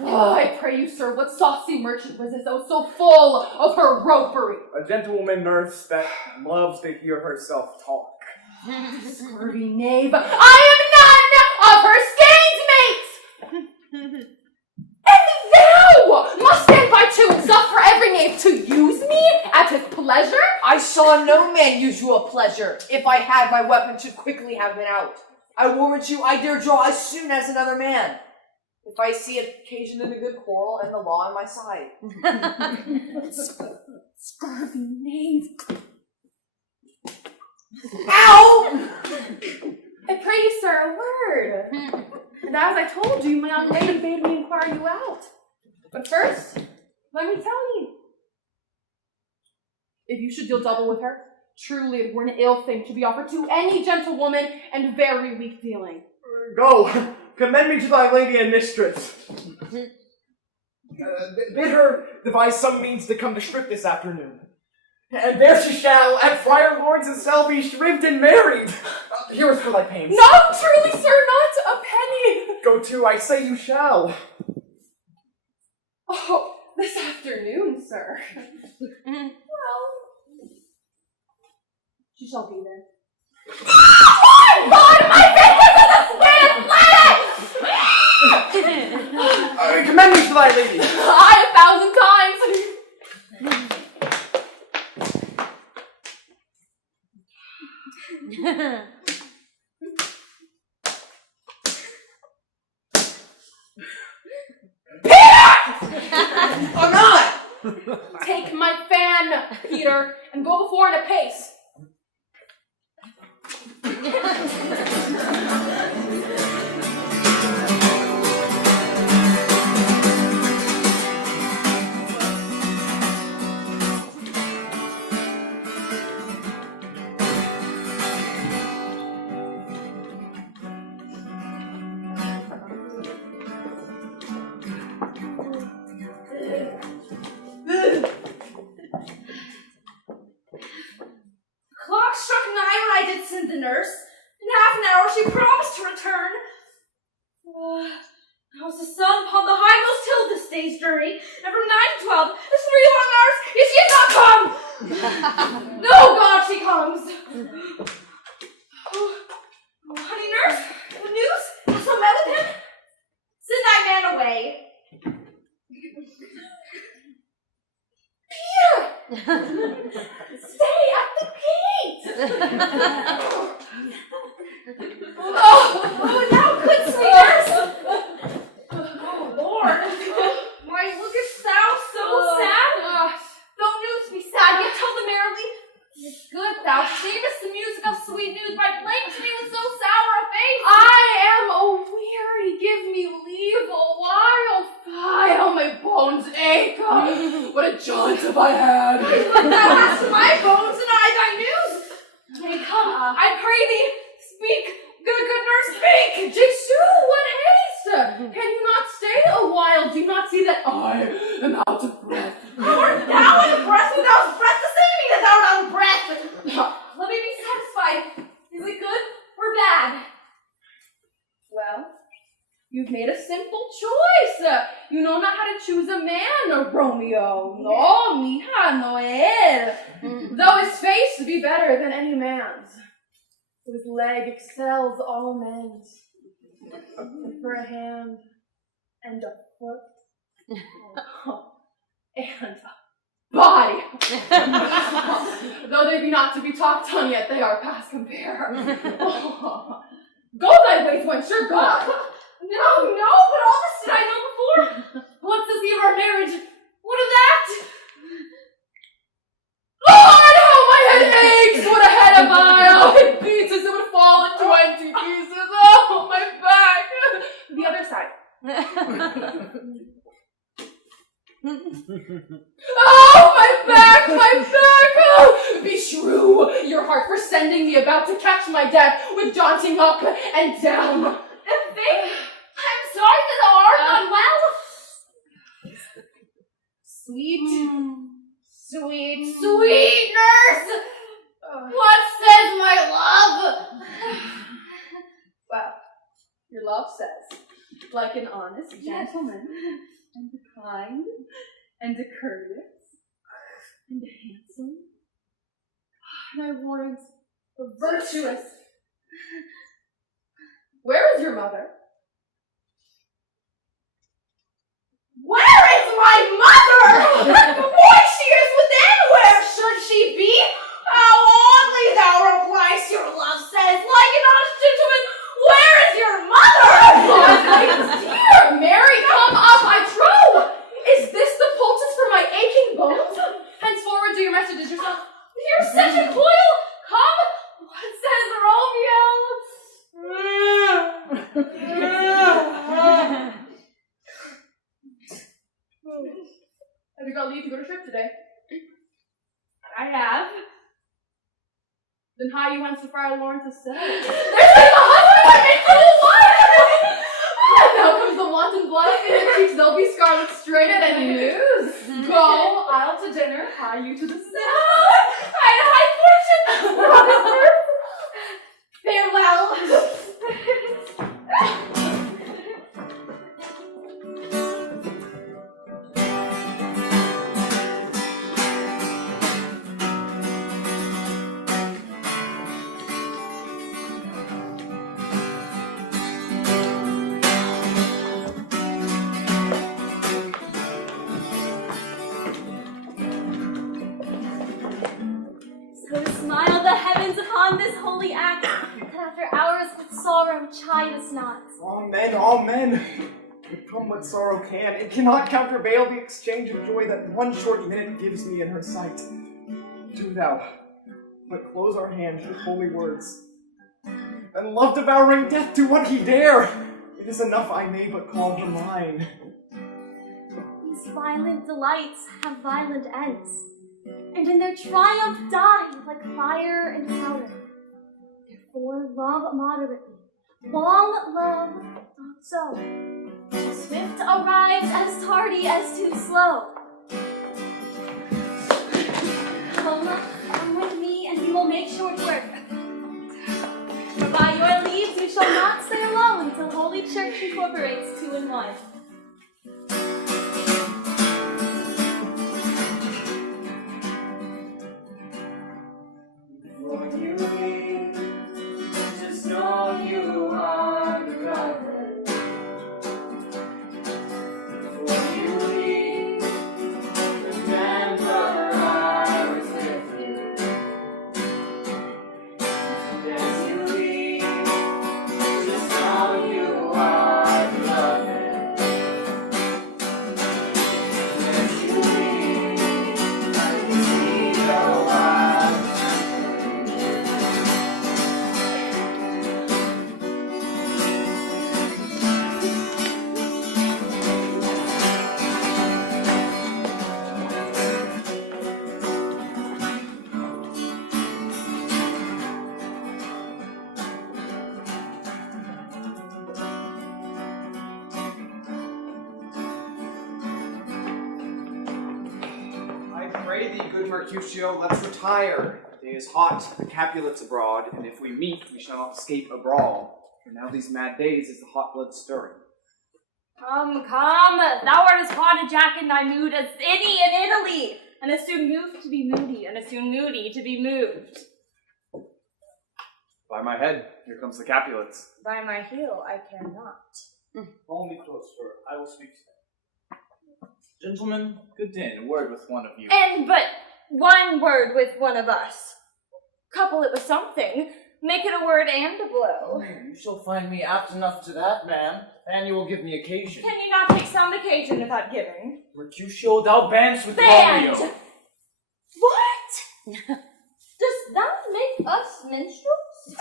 Oh, I pray you, sir, what saucy merchant was this that was so full of her ropery? A gentlewoman nurse that loves to hear herself talk. Scurvy knave, I am none of her skeins mates! And thou must stand by too and suffer every knave to use me at his pleasure? I saw no man use you a pleasure. If I had, my weapon should quickly have been out. I warrant you, I dare draw as soon as another man. If I see occasion in a good quarrel and the law on my side. Scurvy knave. Ow! I pray you, sir, a word. And as I told you, my young lady bade me inquire you out. But first, let me tell you. If you should deal double with her, truly it were an ill thing to be offered to any gentlewoman, and very weak dealing. Go, commend me to thy lady and mistress. Bid her devise some means to come to Strip this afternoon. And there she shall, at Friar Lord's and shall be shrived and married. Here is for thy pains. No, truly, sir, not a penny. Go to, I say you shall. Oh, this afternoon, sir. Well, she shall be there. Oh my God, my fingers in the skin! Commend me to thy lady. I 1,000 times. I'm not! Take my fan, Peter, and go before in a pace. Clock struck 9 when I did send the nurse. In half an hour she promised to return. Now is the sun upon the hindmost hill this day's journey, and from 9 to 12 is 3 long hours, yet she has not come! No, God, she comes! Oh, honey nurse, the news? Hast thou met with him? Send thy man away. Peter! Stay at the gate! Oh, now good nurse! Oh, Lord! Why lookest thou so sad? Don't news be sad, yet tell them merrily. It's good thou savest the music of sweet news by playing to me with so sour a face. I am a-weary, give me leave a while. Fie, how my bones ache. What a jaunt have I had. Thou hast my bones and I thy news. Nay, come, I pray thee, speak, good nurse, speak. Jesu, what haste! Can you not stay a while? Do you not see that I am out of breath? How You've made a simple choice. You know not how to choose a man, Romeo. No, mija, no él. Though his face be better than any man's, his leg excels all men's. And for a hand and a foot and a body. Though they be not to be talked on, yet they are past compare. Go thy ways, wench, God. No, but all this did I know before. What's this eve of our marriage? What of that? Lord, how my head aches! What a head have I! Oh, it beats as it would fall in 20 pieces. Oh, my back! The other side. Oh, my back! Oh, beshrew your heart for sending me about to catch my death with jaunting up and down. I'm sorry that thou art not well. Sweet Nurse! What says my love? Well, your love says, like an honest gentleman, and a kind, and a courteous, and a handsome, and I warrant a virtuous. Where is your mother? Where is my mother? Boy, she is within. Where should she be? How oddly thou replies, your love says, like an honest gentleman. Where is your mother? My dear Mary, come up, I trow. Is this the poultice for my aching bones? Henceforward, do your messages yourself. Here's such a coil. Come. What says Romeo? Have you got leave to go to church today? I have. Then how you went to Friar Lawrence's cell? There's like a husband and a wife! Now comes the wanton blood in your cheeks. They'll be scarlet straight at any news. Go, I'll to dinner. Hie you to the cell. I had high fortune! Farewell! This holy act, that after hours with sorrow chide us not. All men, come what sorrow can, it cannot countervail the exchange of joy that one short minute gives me in her sight. Do thou but close our hands with holy words, and love-devouring death do what he dare. It is enough I may but call her mine. These violent delights have violent ends, and in their triumph die like fire and powder. Therefore love moderately, long love not so. Too swift arrives as tardy as too slow. Come with me and we will make short work. For by your leaves you shall not stay alone till Holy Church incorporates 2 in 1. Mercutio, let's retire. The day is hot, the Capulets abroad, and if we meet, we shall not escape a brawl. For now these mad days is the hot blood stirring. Come, thou art as hot a jack in thy mood as any in Italy, and as soon moved to be moody, and as soon moody to be moved. By my head, here comes the Capulets. By my heel, I care not. Follow me close, for I will speak to them. Gentlemen, good day, and a word with one of you. And but one word with one of us. Couple it with something. Make it a word and a blow. You shall find me apt enough to that, man, and you will give me occasion. Can you not take some occasion without giving? Mercutio, thou bands with Band! Romeo. What? Dost thou make us minstrels?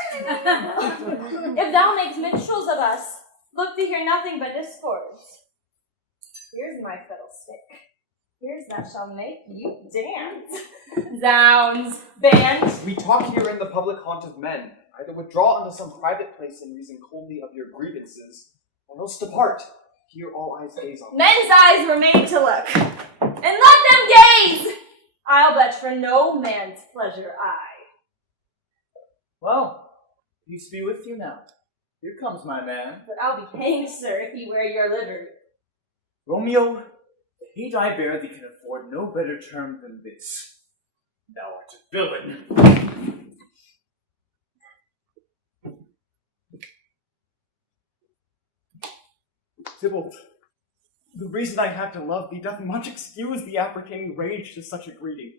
If thou makes minstrels of us, look to hear nothing but discords. Here's my fiddlestick. Here's that shall make you dance. Zounds, band. We talk here in the public haunt of men. Either withdraw into some private place and reason coldly of your grievances, or else depart. Here all eyes gaze on. Men's eyes were made to look, and let them gaze! I'll bet for no man's pleasure I. Well, peace be with you now. Here comes my man. But I'll be hanged, sir, if ye wear your livery. Romeo, the hate I bear thee can afford no better term than this. Thou art a villain. Tybalt, the reason I have to love thee doth much excuse the appertaining rage to such a greeting.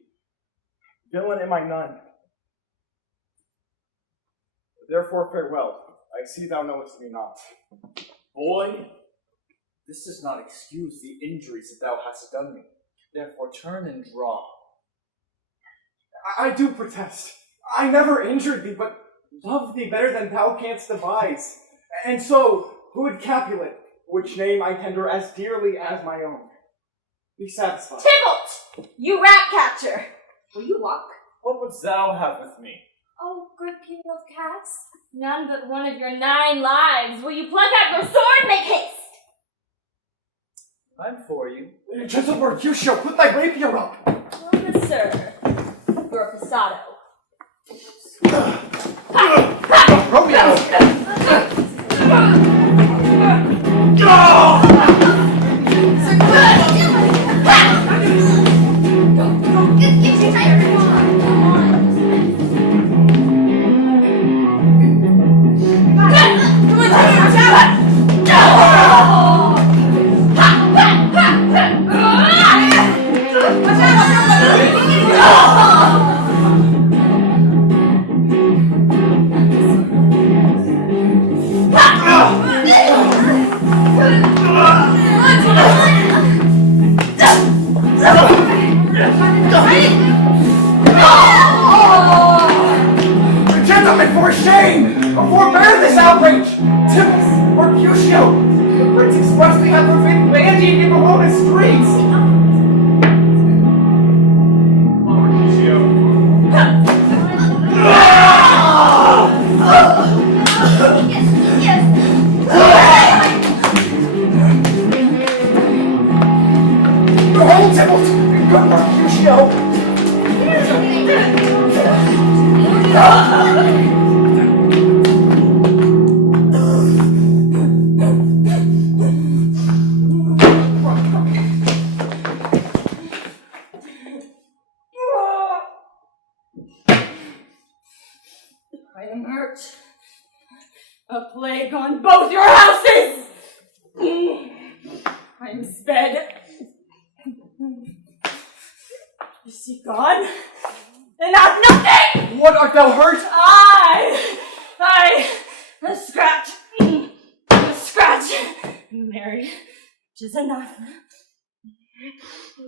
Villain am I none. Therefore farewell. I see thou knowest me not. Boy, this does not excuse the injuries that thou hast done me. Therefore turn and draw. I do protest. I never injured thee, but love thee better than thou canst devise. And so, good Capulet, which name I tender as dearly as my own. Be satisfied. Tybalt! You rat catcher! Will you walk? What wouldst thou have with me? Oh, good king of cats, none but one of your 9 lives. Will you pluck out your sword? Make haste! I'm for you. Gentle Mercutio, put thy rapier up! Oh, sir, your passado. Romeo! Gentlemen, for shame! Forbear this outrage! Tybalt, Mercutio, the prince expressly hath forbidden bandying in the Roman streets! Come on, Mercutio. Behold, Tybalt! Good Mercutio! I am hurt. A plague on both your houses! I am sped. Is he gone? And I've nothing! What, art thou hurt? A scratch. A scratch. Mary, 'tis enough.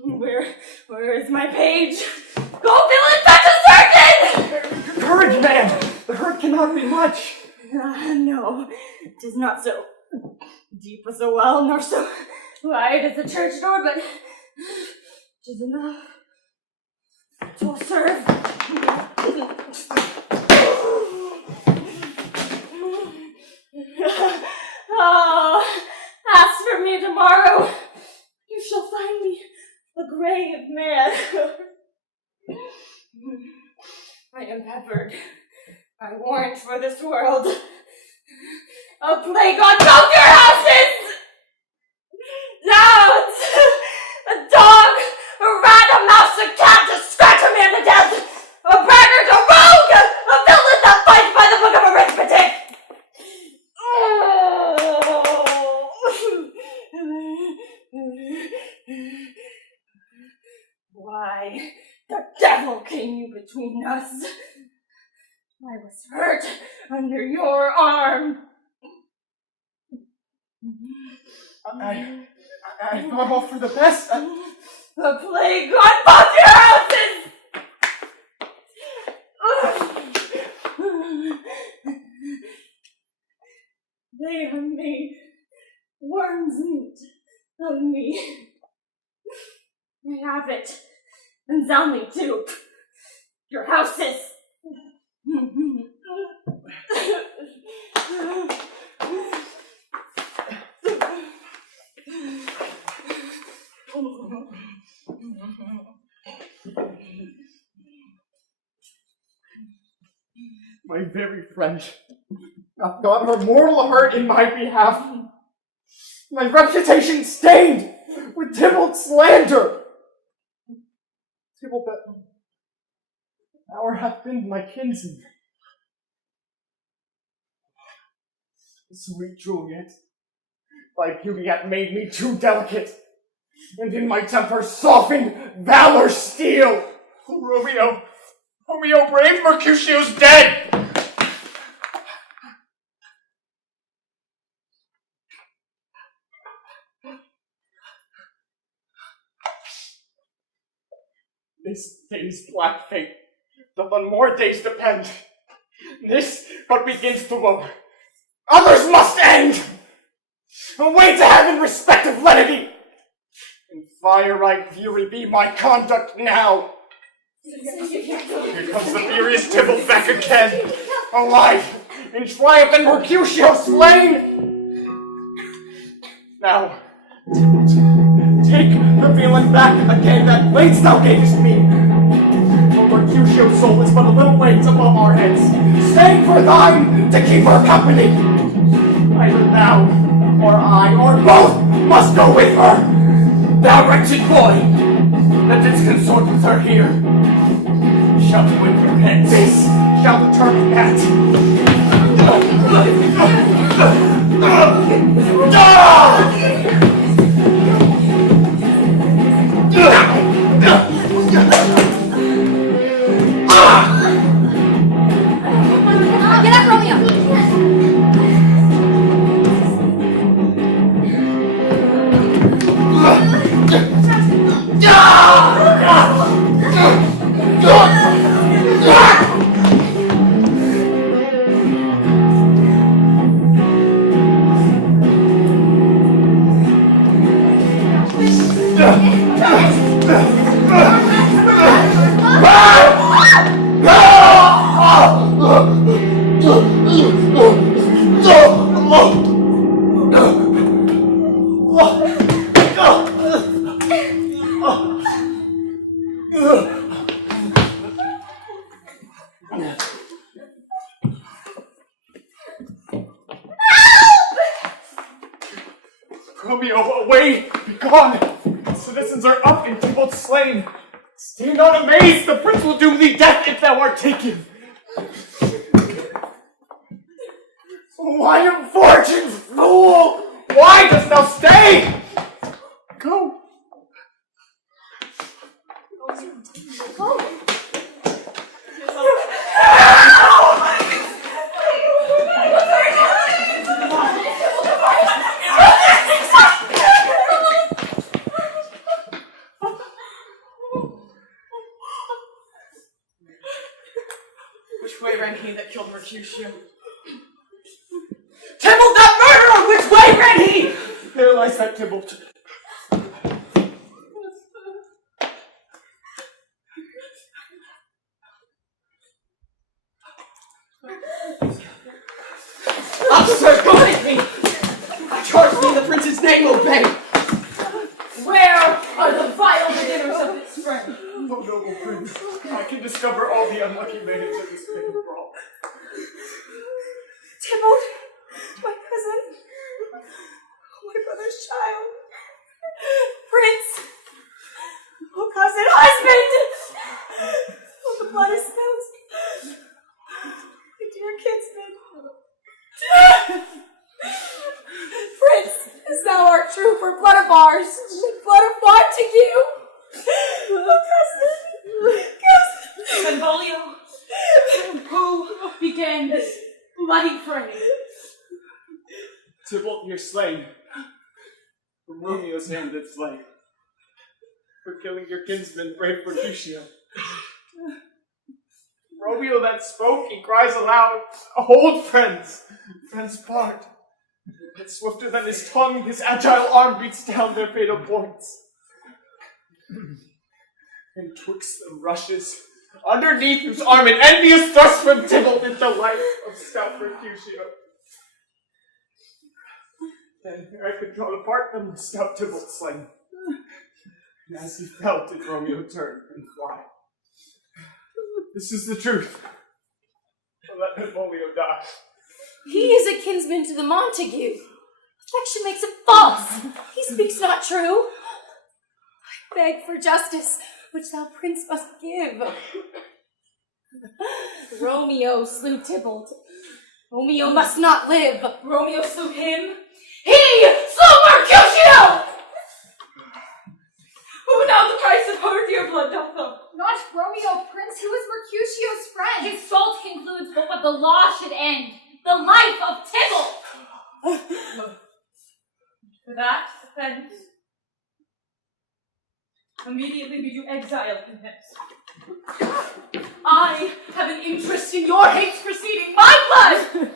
Where is my page? Go, villain, fetch a surgeon! Courage, man! The hurt cannot be much. No, 'tis not so deep as a well, nor so wide as a church door, but 'tis enough. 'Twill serve. Oh, ask for me tomorrow. You shall find me a grave man. I am peppered. I warrant for this world. A plague on both your houses! between us. I was hurt under your arm. I thought all for the best. The plague on both your houses! They have made worms meat of me. I have it. And Zalmi too. Your houses. My very friend hath got her mortal hurt in my behalf. My reputation stained with Tybalt's slander. Tybalt, that hour hath been my kinsman. Sweet Juliet, thy beauty hath made me too delicate, and in my temper softened valor's steel. Oh, Romeo, brave Mercutio's dead! This day's black fate doth on more days depend. This but begins the woe. Others must end! Away to heaven, respective lenity! In fire-right fury be my conduct now. Here comes the furious Tybalt back again, alive, in triumph and Mercutio slain! Now, Tybalt, take the villain back again that blades thou gavest me. For Mercutio's soul is but a little ways above our heads, staying for thine to keep her company. Either thou, or I, or both must go with her. Thou wretched boy, that didst consort with her here, shalt win your head. This shall determine that. Get up, Romeo! Romeo, away! Begone! Citizens are up and Tybalt's slain. Stay not amazed, the prince will doom thee death if thou art taken. Why, unfortunate fool! Why dost thou stay? Go. Go. Which way ran he that killed Mercutio? Tybalt, that murderer! Which way ran he? There lies that Tybalt. Officer, go with me! I charge thee in the prince's name, obey! Where are the vile beginners of this strength? Oh, noble prince, I can discover all the unlucky maidens of this fatal brawl. Tybalt, my cousin, my brother's child, prince, oh cousin, husband, oh the blood is spilled, my dear kinsman. Prince, as thou art true for blood of ours, blood of Montague. Oh cousin, cousin. Benvolio, who began this bloody fray? Tybalt, you're slain. From Romeo's hand did slay. For killing your kinsman, brave Mercutio. Romeo that spoke, he cries aloud, hold, friends! Friends part. And swifter than his tongue, his agile arm beats down their fatal points. And twixt them rushes, underneath whose arm an envious thrust from Tybalt into the life of stout Mercutio. Then I could draw apart them, stout Tybalt slain. And as he fell, did Romeo turn and fly. This is the truth. So let Benvolio die. He is a kinsman to the Montague. Affection makes it false. He speaks not true. I beg for justice, which thou, prince, must give. Romeo slew Tybalt. Romeo must not live. Romeo slew him. He slew Mercutio! Who now the price of her dear blood doth owe? Not Romeo, Prince, who is Mercutio's friend. His fault concludes but what the law should end. The life of Tybalt! For that offense, immediately bid you exile him hence. I have an interest in your hates preceding my blood!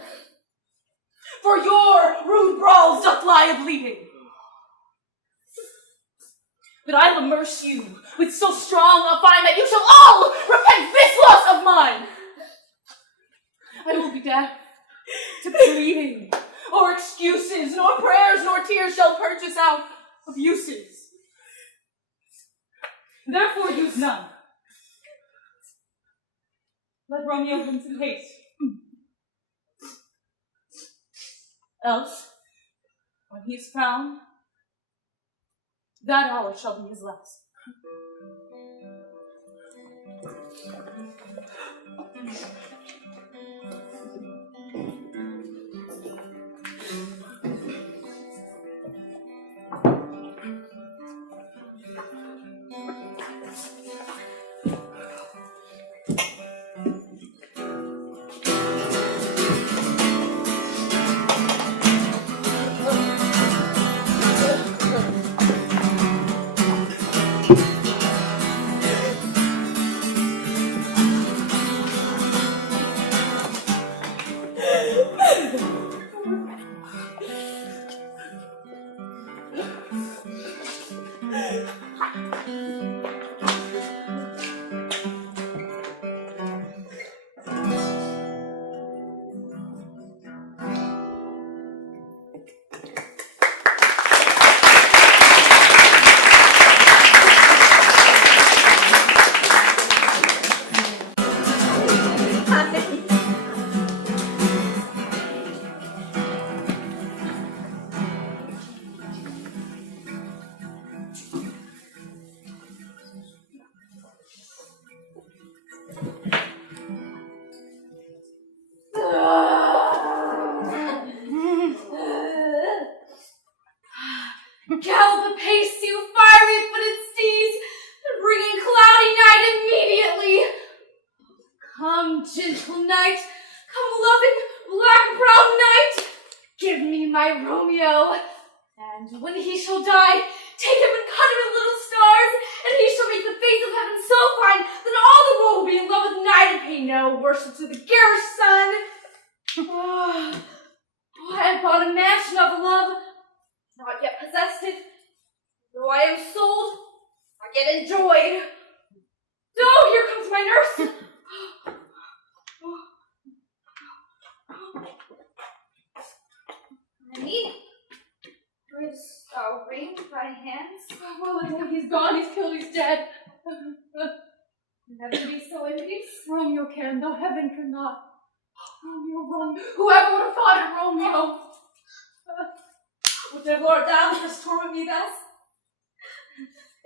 For your rude brawls doth lie a-bleeding. But I'll immerse you with so strong a fine that you shall all repent this loss of mine. I will be deaf to pleading, or excuses, nor prayers, nor tears shall purchase out abuses. Therefore use none. Let Romeo hence in haste. Else, when he is found, that hour shall be his last. Gallop apace, you fiery-footed steeds, and bring in cloudy night immediately. Come, gentle night, come, loving, black-browed night, give me my Romeo, and when he shall die, take him and cut him in little stars, and he shall make the face of heaven so fine that all the world will be in love with night and pay no worship to the garish sun. I have bought a mansion of love, not yet possessed it, though I am sold, not yet enjoyed. Oh, here comes my nurse. Honey, where's our ring, right hands? Well, I know he's gone, he's killed, he's dead. Never be so envious. Romeo can, though heaven cannot. Romeo, whoever would have thought it, Romeo? Would their Lord Doubtless torment me thus?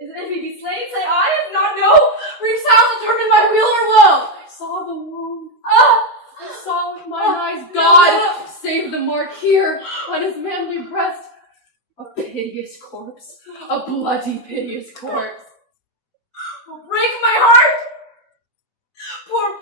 Is it if he be slain, say I, if not no, reefs out determine my weal or woe. I saw the wound. Ah! I saw with my eyes. God save the mark here on his manly breast. A piteous corpse. A bloody, piteous corpse. Break my heart! Poor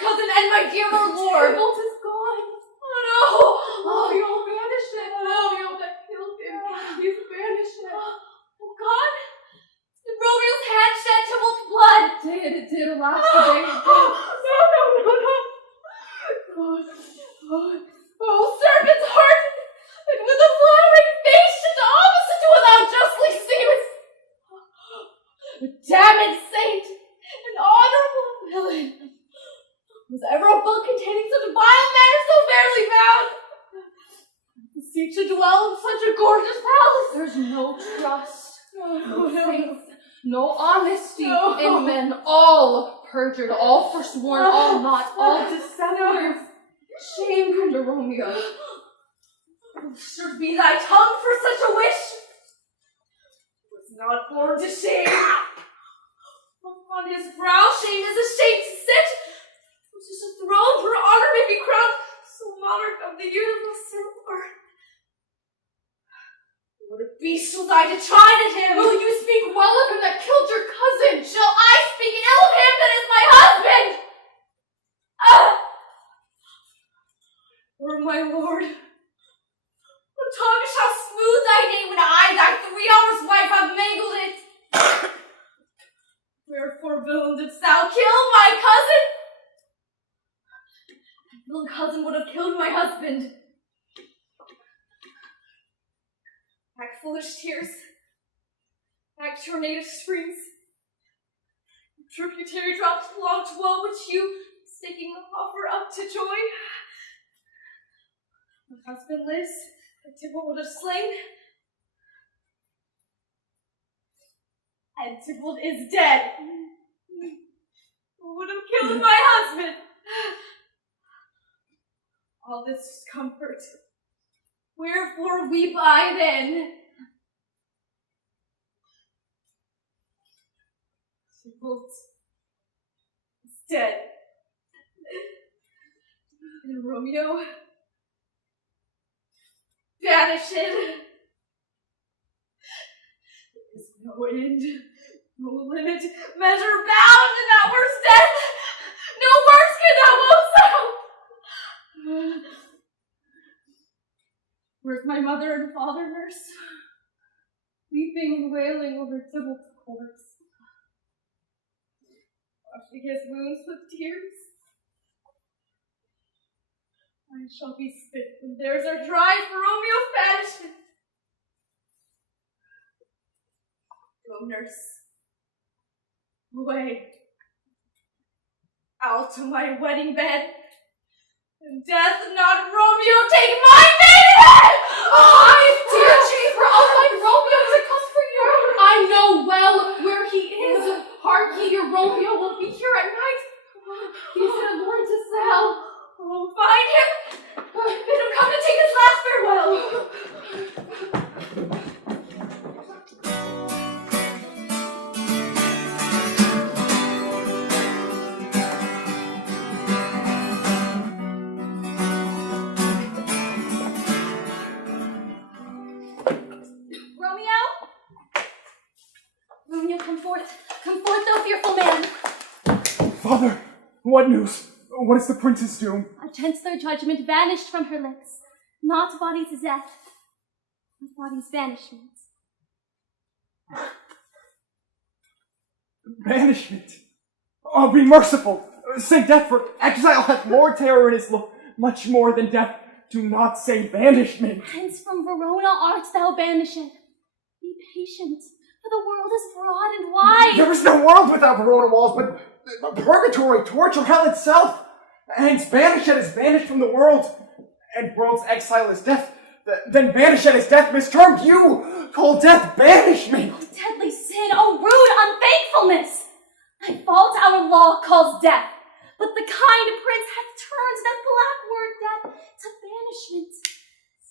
cousin and my dear lord. Tybalt is gone. Oh no! Romeo banished it. Romeo that killed him. He's banished it. Oh God! Did Romeo's hand shed Tybalt's blood? It did, alas, today it did. Oh, serpent's heart! And with a flattering face to the opposite to what thou justly seemest. A damned saint! An honorable villain! Was ever a book containing such vile manners so fairly found? To seek to dwell in such a gorgeous palace! There's no trust, no No. faith, no honesty No. in men. All perjured, all forsworn, all not, all dissembler. Shame come to Romeo. Should be thy tongue for such a wish! Was not born to shame! Upon his brow shame is ashamed to sit, which is a throne where honor may be crowned, so monarch of the universal earth. What a beast was I to chide at him! Will you speak well of him that killed your cousin? Shall I speak ill of him that is my husband? Or my lord, what tongue shall smooth thy name when I, thy 3 hours wife, have mangled it? Wherefore, villain, didst thou kill my cousin? My villain cousin would have killed my husband. Back, foolish tears. Back to your native springs. Tributary drops belong to woe, which you, staking offer up to joy. My husband lives, the Tybalt would have slain. And Tybalt is dead. Who would have killed my husband? All this is comfort. Wherefore weep I then? Tybalt is dead. And Romeo banished. There is no end, no limit, measure bound in that worst death. No words can thou woe sound. Where's my mother and father, nurse? Weeping and wailing over Tybalt's corpse. Washing his wounds with tears. I shall be spit when theirs are dry for Romeo's banishment. Go, nurse. Away. Out to my wedding bed. And death, not Romeo, take my maiden! Oh, dear chamber, I'll find Romeo to comfort you. I know well where he is. Hark ye, your Romeo will be here at night. He's in a gorgeous cell. Oh, find him! Bid him come to take his last farewell! Romeo, come forth, thou fearful man. Father, what news? What is the prince's doom? A gentler judgment vanished from her lips. Not body's death, but body's banishment. Banishment? Oh, be merciful! Say death, for exile hath more terror in his look, much more than death. Do not say banishment. Hence from Verona art thou banished. Be patient, for the world is broad and wide. There is no world without Verona walls, but purgatory, torture, hell itself. Hence banished is banished from the world, and world's exile is death. Then banished is death, mistermed you call death banishment. Oh, deadly sin, oh rude unthankfulness! Thy fault our law calls death, but the kind prince hath turned that black word death to banishment.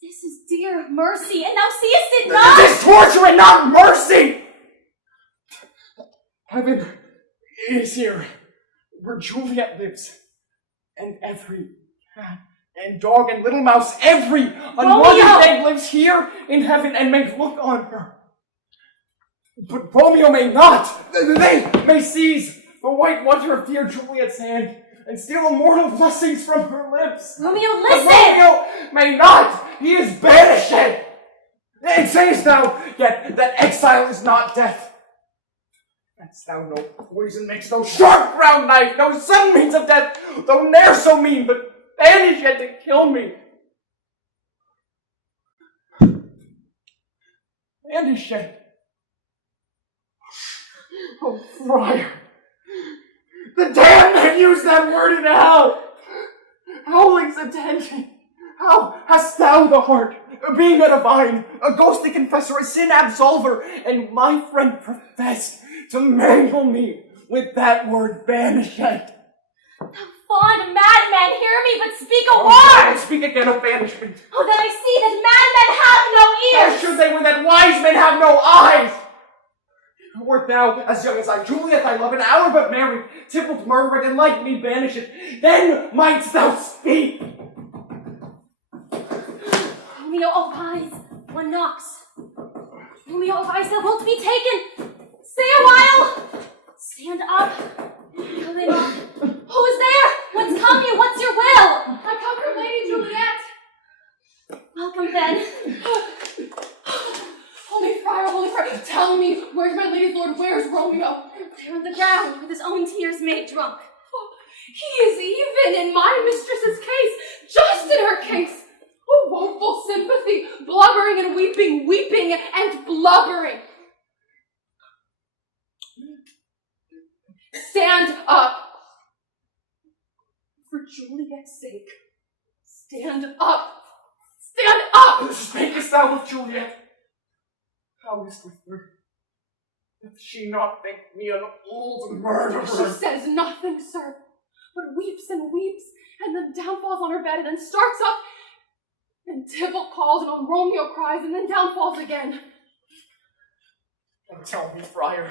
This is dear mercy, and thou seest it not! This torture and not mercy! Heaven is here, where Juliet lives, and every cat and dog and little mouse, every unwanted thing lives here in heaven and may look on her. But Romeo may not. They may seize the white wonder of dear Juliet's hand and steal immortal blessings from her lips. Romeo, But listen! Romeo may not! He is banished! And sayest thou yet that exile is not death? Hadst thou no poison makes no sharp round knife, no sudden means of death, though ne'er so mean, but banish yet to kill me. Banish yet. Oh, friar, the damned man used that word in hell. Howling's attention. How hast thou the heart, being a divine, a ghostly confessor, a sin absolver, and my friend professed to mangle me with that word banished? Fond madman, hear me, but speak a word! Speak again of banishment. Oh, that I see that madmen have no How ears! should they when that wise men have no eyes? Wert thou as young as I, Juliet, thy love, an hour but married, Tybalt murmured, and like me banished, then mightst thou speak. Romeo, arise! One knocks. Romeo, arise, thou wilt be taken! Stay a while! Stand up. Come in. Who is there? What's come you? What's your will? I come from Lady Juliet. Welcome, then. Holy friar, tell me, where's my lady's lord? Where's Romeo? There on the ground, with his own tears made drunk. He is even in my mistress's case, just in her case. Oh, woeful sympathy, blubbering and weeping, weeping and blubbering. Stand up. For Juliet's sake, stand up. Stand up! Speakest thou with Juliet? How is with her? Doth she not think me an old murderer? She says nothing, sir, but weeps and weeps, and then down falls on her bed, and then starts up, and Tybalt calls, and Romeo cries, and then down falls again. And tell me, friar,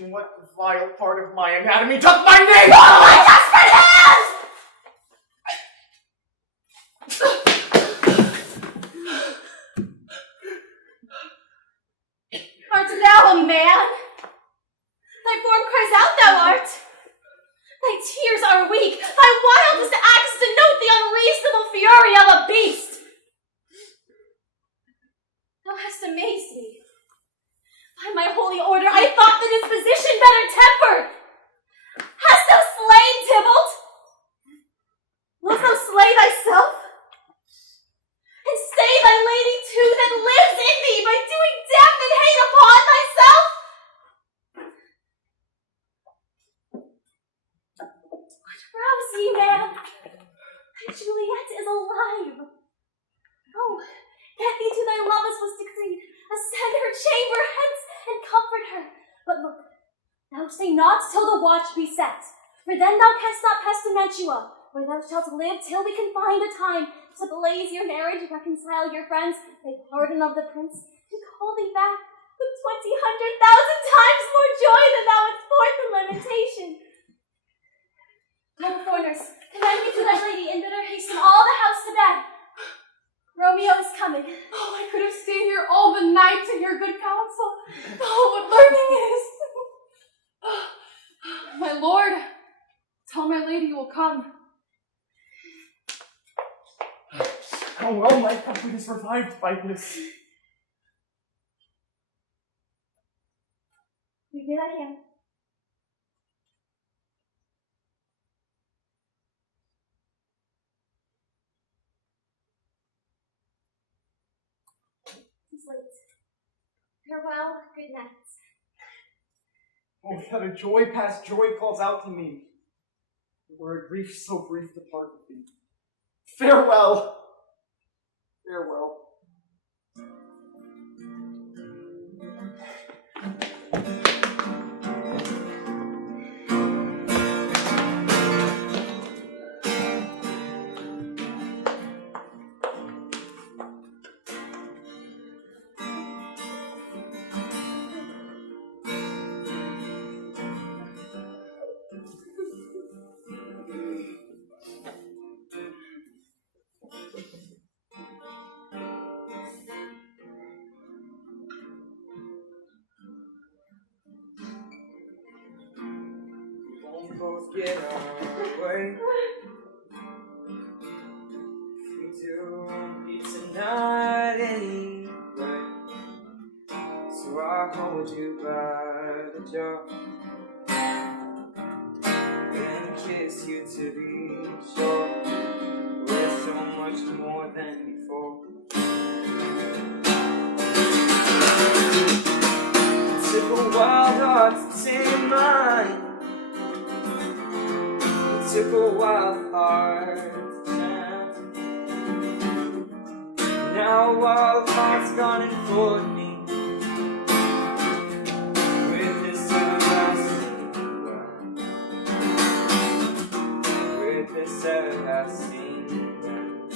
in what vile part of my anatomy took my name? Oh, my desperate hands! Art thou a man? Thy form cries out thou art. Thy tears are weak. Thy wildest acts denote the unreasonable fury of a beast. Thou hast amazed me. By my holy order, I thought the disposition better tempered. Hast thou slain Tybalt? Wilt thou slay thyself? And stay thy lady too that lives in thee by doing death and hate upon thyself? What rouse ye, man? Thy Juliet is alive. Go, get thee to thy love as was decreed. Ascend her chamber hence and comfort her. But look, thou stay not till the watch be set, for then thou canst not Pestinentia, where thou shalt live till we can find a time to blaze your marriage, reconcile your friends, take pardon of the prince, and call thee back with 20,000 times more joy than thou wouldst forth in lamentation. Go before nurse, commend me to thy lady, and bid her hasten all the house to bed. Romeo is coming. Oh, I could have stayed here all the night to hear good counsel. Oh, what learning is! My lord, tell my lady you will come. How well my comfort is revived by this. Give me that hand. It's late. Farewell, good night. Oh, that a joy past joy calls out to me, were a grief so brief to part with thee. Farewell! Farewell. Get up, away. If we do, it's not anyway. So I'll hold you by the jaw and kiss you to be sure we're so much more than before. It took a wild heart to tame mine. It took a wild heart to chant. Now a wild heart's gone and for me. With this everlasting ground. With this everlasting ground.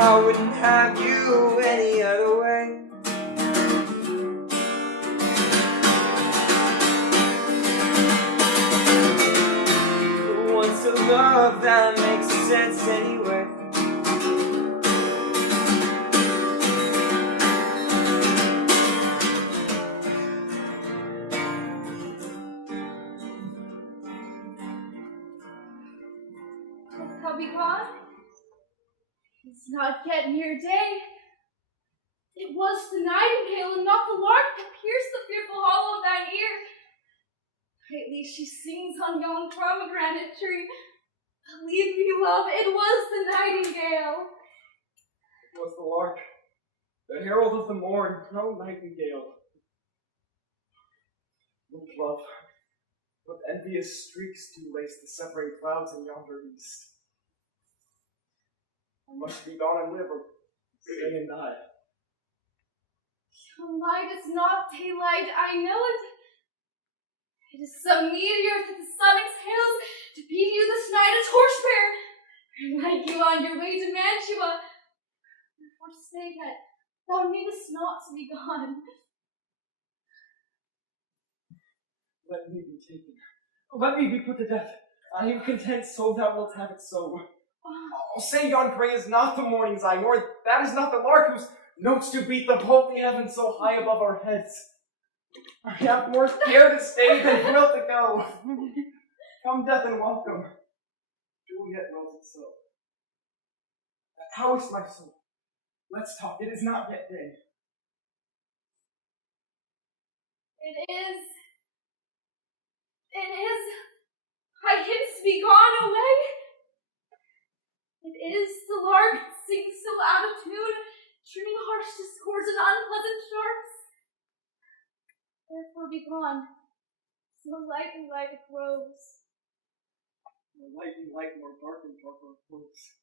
I wouldn't have you any other way. What's a love that makes sense anyway? Have we gone? It's not yet near day. It was the nightingale and not the lark that pierced the fearful hollow of thine ear. Lately she sings on yon pomegranate tree. Believe me, love, it was the nightingale. It was the lark, the herald of the morn, no nightingale. Look, love, what envious streaks do lace the separate clouds in yonder east. I must be gone and live, or stay and die. Your light is not daylight, I know it. It is some meteor that the sun exhales to beat you this night a torchbearer, and light you on your way to Mantua. Therefore stay yet, thou needest not to be gone. Let me be taken. Let me be put to death. I am content, so thou wilt have it so. Oh, say yon gray is not the morning's eye, nor that is not the lark whose notes do beat the pulpy heavens so high above our heads. I have more care to stay than will to go. Come, death, and welcome. Juliet wills it so. How is my soul? Let's talk. It is not yet day. It is. I hints be gone away. It is the lark that sings so out of tune, trimming harsh discords and unpleasant sharps. Therefore be gone, so lightly light it grows. Nor lightning light, nor dark and darker flows.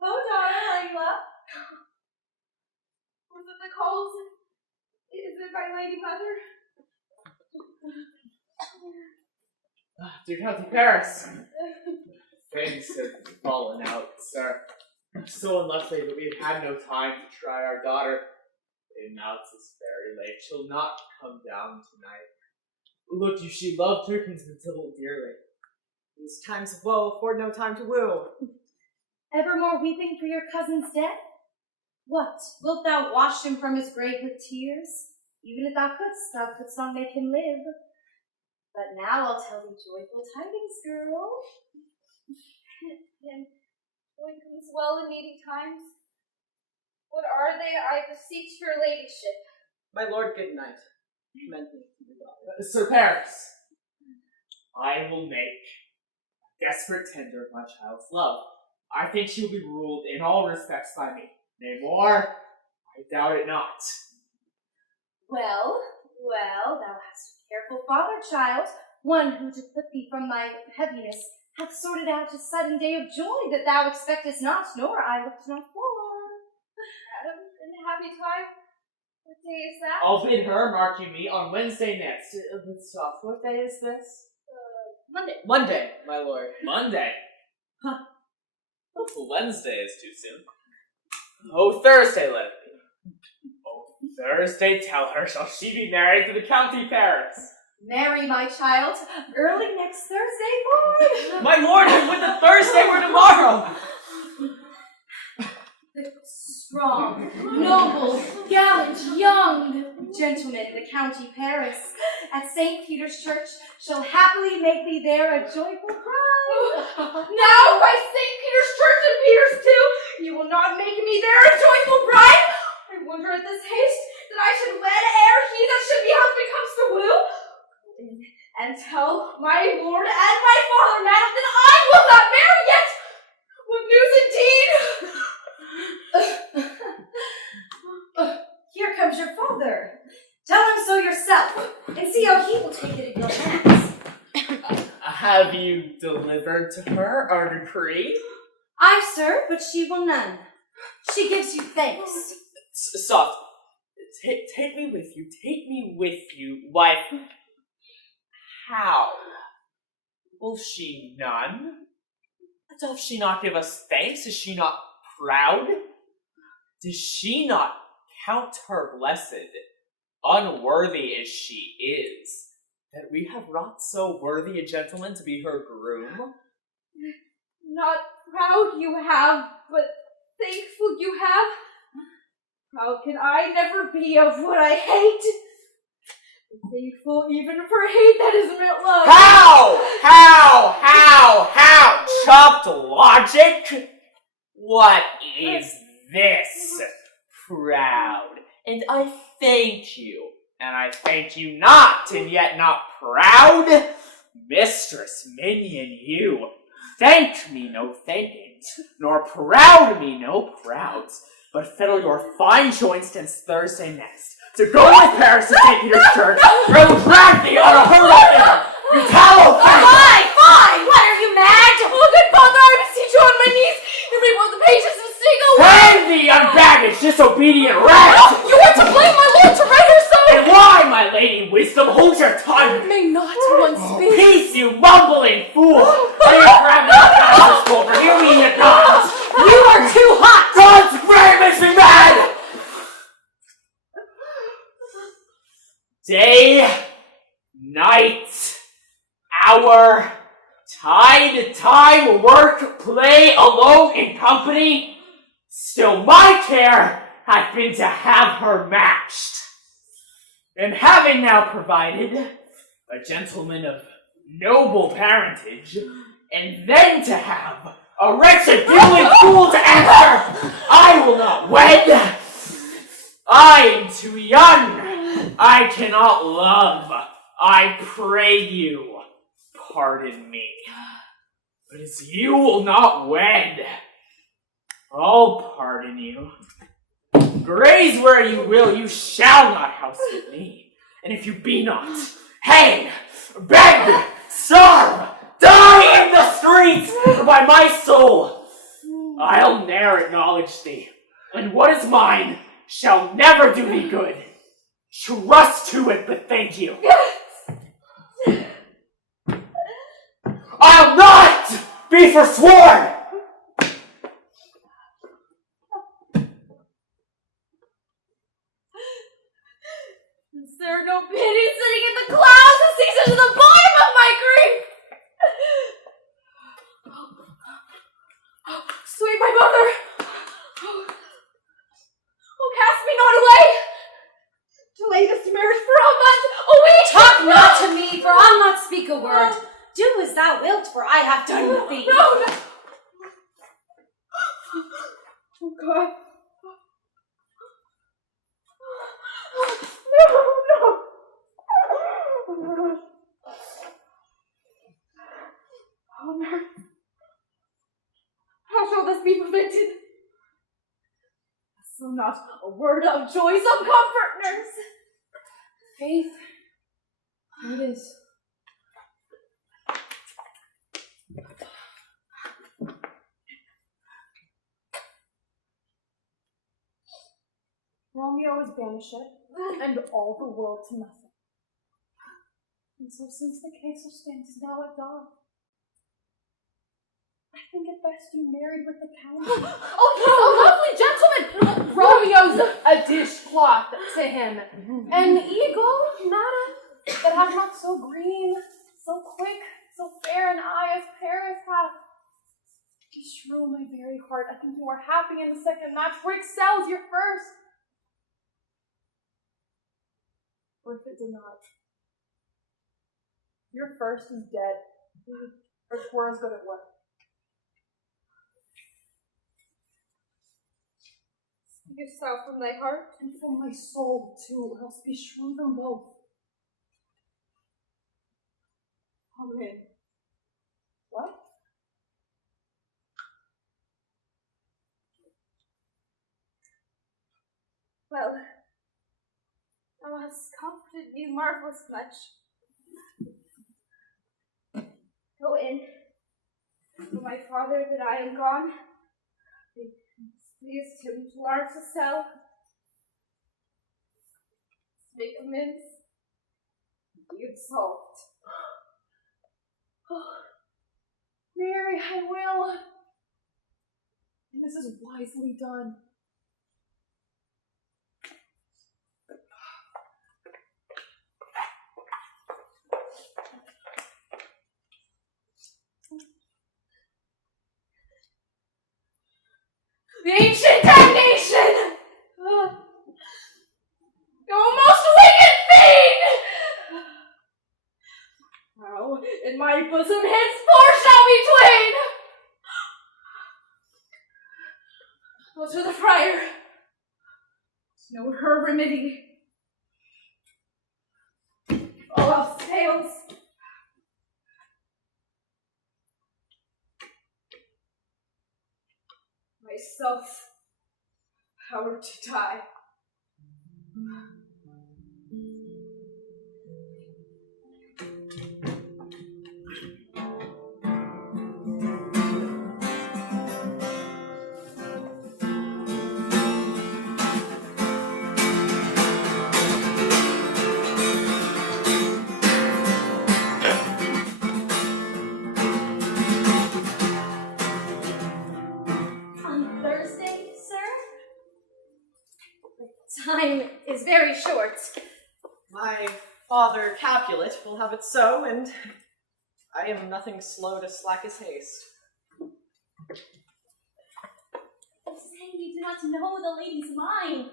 Oh, daughter, are you up? Was it the calls? Is it my lady mother? Do come to Paris. Things have fallen out, sir. So unlucky that we've had no time to try our daughter. The mounts is very late. She'll not come down tonight. Look you, she loved her kinsman Tybalt dearly. These times of woe afford no time to woo. Evermore weeping for your cousin's death? What, wilt thou wash him from his grave with tears? Even if thou couldst not make him live. But now I'll tell thee joyful tidings, girl. And when comes well in needy times, what are they, I beseech your ladyship? My lord, good night. Commend me to the daughter. Sir Paris, I will make a desperate tender of my child's love. I think she will be ruled in all respects by me. Nay more, I doubt it not. Well, thou hast a careful father, child, one who to put thee from thy heaviness hath sorted out a sudden day of joy that thou expectest not, nor I looked not for. In happy time, What day is that? I'll bid her mark you meet on Wednesday next. But stop, what day is this? Monday. Monday, my lord. Monday? Huh. Wednesday is too soon. Oh, Thursday, let it be. Oh, Thursday, tell her shall she be married to the County Paris. Marry, my child, early next Thursday morning. My lord, and with the Thursday we're tomorrow! The strong, noble, gallant, young gentlemen in the County Paris at St. Peter's Church shall happily make thee there a joyful bride. Now by St. Peter's Church and Peter's too, you will not make me there a joyful bride. I wonder at this haste that I should wed ere he that should be husband comes to woo. And tell my lord and my father now that I will not marry yet. What news indeed? Here comes your father. Tell him so yourself, and see how he will take it in your hands. Have you delivered to her our decree? Aye, sir, but she will none. She gives you thanks. Soft. Take me with you, wife. How? Will she none? Doth she not give us thanks? Is she not proud? Does she not count her blessed, unworthy as she is, that we have wrought so worthy a gentleman to be her groom? Not proud you have, but thankful you have. Proud can I never be of what I hate. Thankful even for hate that is meant love. How? Chopped logic? What is this? Proud. And I thank you. And I thank you not, and yet not proud. Mistress, minion, you. Thanked me no thankings, nor proud me no prouds. But fiddle your fine joints since Thursday next. To go with Paris to St. Peter's Church, or I will drag thee out of her right. You tallow face! Fine! What, are you mad? Oh, good father, I beseech you on my knees. You may want the patience of single. Hang thee, unbaggaged, disobedient rat! You are to blame my lord to right her son. And why, my lady wisdom, hold your tongue? May not one speak. Peace, you mumbling fool! I ain't grabbing the fastest fool, for hear me, you gods! You are too hot! God's spray makes me mad! Day, night, hour, tide, time, work, play, alone, in company, still my care hath been to have her matched. And having now provided a gentleman of noble parentage, and then to have a wretched dueling fool to answer, I will not wed. I am too young. I cannot love. I pray you, pardon me. But as you will not wed, I'll pardon you. Graze where you will, you shall not house with me. And if you be not, hang, beg, starve, die in the streets, or by my soul, I'll ne'er acknowledge thee. And what is mine shall never do thee good. Trust to it, but thank you. I'll not be forsworn! Is there no pity sitting in the clouds that sinks into the bottom of my grief? Sweet my mother! Oh, cast me not away! Delay this marriage for a month, a week! Talk not to me, for I'll not speak a word. Do as thou wilt, for I have done with thee. No! Oh, God. No! Oh, Mary. How shall this be prevented? So not a word of joy, some comfort, nurse. Faith, it is. Romeo is banished. and all the world to nothing. And so since the castle stands now at dawn, I think it best you married with the count. Oh, he's a lovely gentleman! Romeo's a dishcloth to him. An eagle, madam, that hath not so green, so quick, so fair an eye as Paris hath. Beshrew my very heart, I think you are happy in the second match, for it excels your first. Or if it did not, your first is dead, or 'twere as good it were. Speak yourself from thy heart, and from my soul too, or else beshrew them both. Amen. What? Well, thou hast comforted me marvelous much. Go in. For my father that I am gone, it pleased him to learn to sell, make amends, be absolved. Oh, Mary, I will. And this is wisely done. The ancient damnation! O most wicked fiend! How in my bosom henceforth shall we twain! Go to the friar. Know her remedy. All else fails. Myself, power to die. Time is very short. My father, Capulet, will have it so, and I am nothing slow to slack his haste. You say you do not know the lady's mind.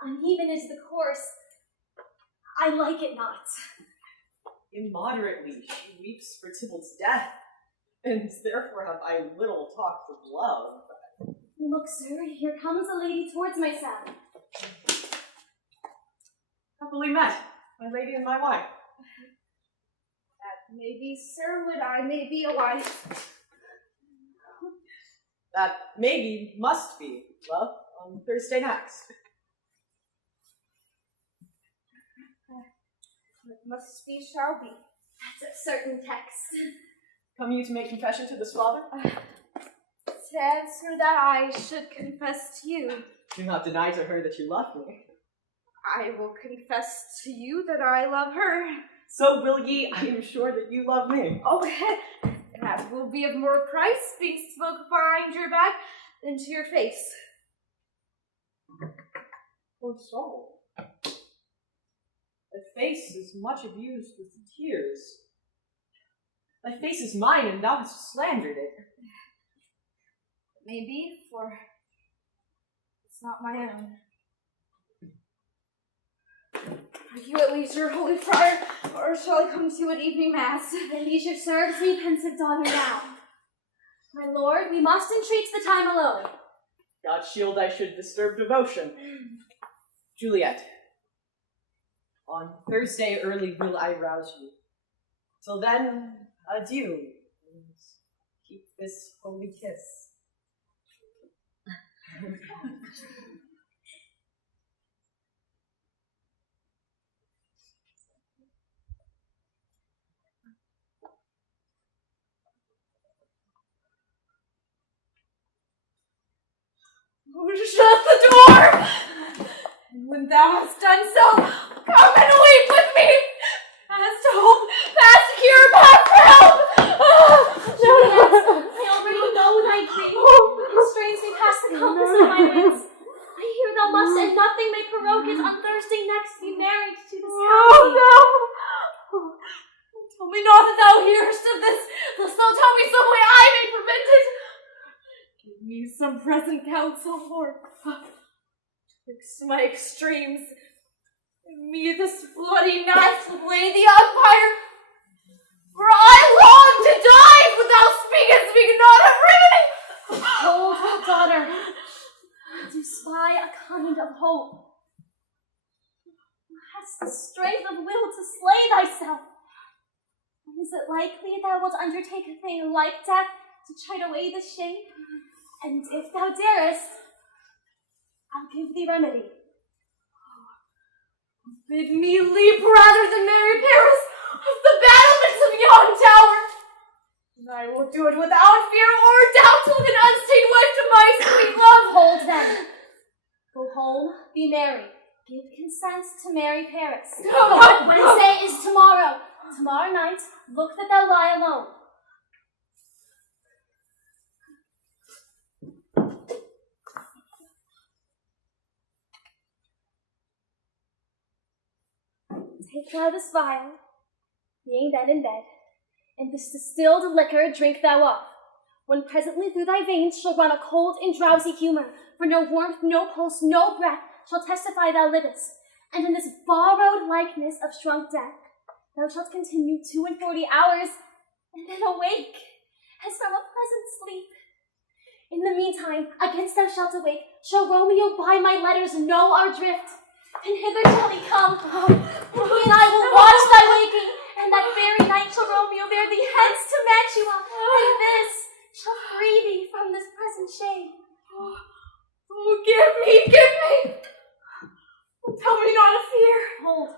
Uneven is the course. I like it not. Immoderately she weeps for Tybalt's death, and therefore have I little talk of love. Look, sir, here comes a lady towards my saddle. Happily met, my lady and my wife. That may be, sir, when I may be a wife. That maybe must be, love, on Thursday next. What must be shall be. That's a certain text. Come you to make confession to this father? To answer that I should confess to you. Do not deny to her that you love me. I will confess to you that I love her. So will ye, I am sure that you love me. Oh, that will be of more price being spoke behind your back than to your face. Poor soul. Thy face is much abused with tears. Thy face is mine, and thou hast slandered it. Maybe, for it's not my own. Are you at leisure, holy friar, or shall I come to you at evening mass? The leisure serves me, pensive daughter, now. My lord, we must entreat the time alone. God shield I should disturb devotion. Juliet, on Thursday early will I rouse you. Till then, adieu, and keep this holy kiss. Shut the door! when thou hast done so, come and weep with me, as to hope, past cure, past help. Juliet, I already know thy grief. It constrains me past the compass of my wits. I hear thou must, and nothing may provoke it, on Thursday next be married to this county. No. Tell me not that thou hearest of this, lest thou tell me some way I may prevent it. Give me some present counsel, Lord. Twixt my extremes, give me this bloody knife to lay thee on fire. For I long to die, but thou speakest me not of remedy. Hold, daughter. To spy a kind of hope. Thou hast the strength of will to slay thyself. Is it likely thou wilt undertake a thing like death to chide away the shame? And if thou darest, I'll give thee remedy. Bid me leap rather than marry Paris of the battlements of yon tower. And I will do it without fear or doubt to live an unstained wife to my sweet love. Hold then. Go home, be merry. Give consent to marry Paris. Wednesday is tomorrow. Tomorrow night, look that thou lie alone. Take thou this vial, being then in bed, and this distilled liquor drink thou of, when presently through thy veins shall run a cold and drowsy humour, for no warmth, no pulse, no breath shall testify thou livest, and in this borrowed likeness of shrunk death, thou shalt continue 42 hours, and then awake, as from a pleasant sleep. In the meantime, against thou shalt awake, shall Romeo by my letters know our drift, and hither shall he come, and he and I will watch thy waking, and that very night shall Romeo bear thee hence to Mantua, and this shall free thee from this present shame. Oh, give me! Tell me not of fear. Hold.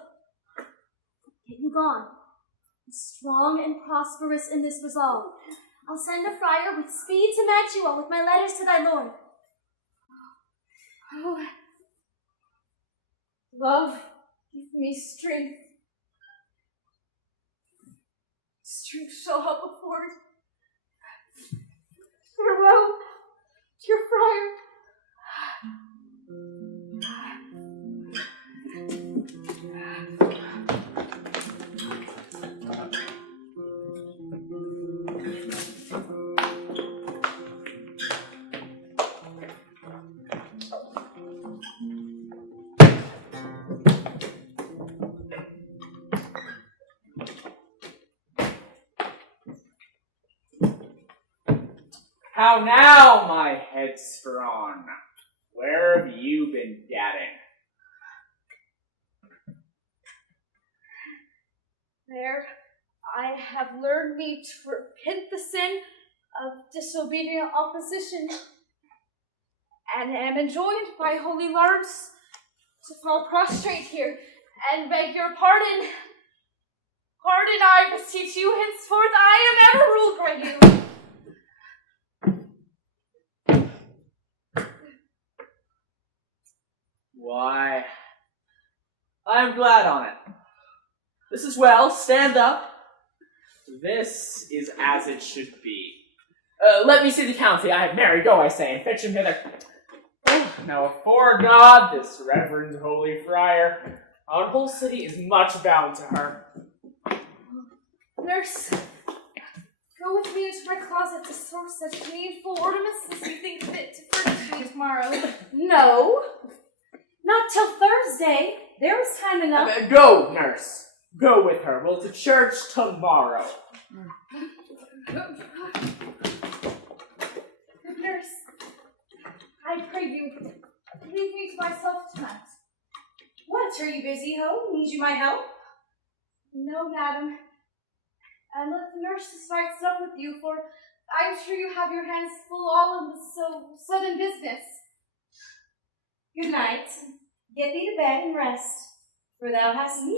Get you gone. Strong and prosperous in this resolve, I'll send a friar with speed to Mantua with my letters to thy lord. Oh, love, give me strength. Strength shall help afford. Farewell, dear friar. How now, my head strong? Where have you been gadding? There, I have learned me to repent the sin of disobedient opposition, and am enjoined by holy lords to fall prostrate here and beg your pardon. Pardon, I beseech you, henceforth I am ever ruled by you. Why, I am glad on it. This is well, stand up. This is as it should be. Let me see the county I have married, go I say, and fetch him hither. Now, afore God, this reverend holy friar, our whole city is much bound to her. Nurse, go with me into my closet to source such needful ornaments as you think fit to furnish me tomorrow. No, not till Thursday. There is time enough. Go, nurse. Go with her. We'll to church tomorrow. Nurse, I pray you, leave me to myself tonight. What, are you busy, ho? Need you my help? No, madam. And let the nurse start up with you, for I'm sure you have your hands full all in this so sudden business. Good night. Get thee to bed and rest, for thou hast need.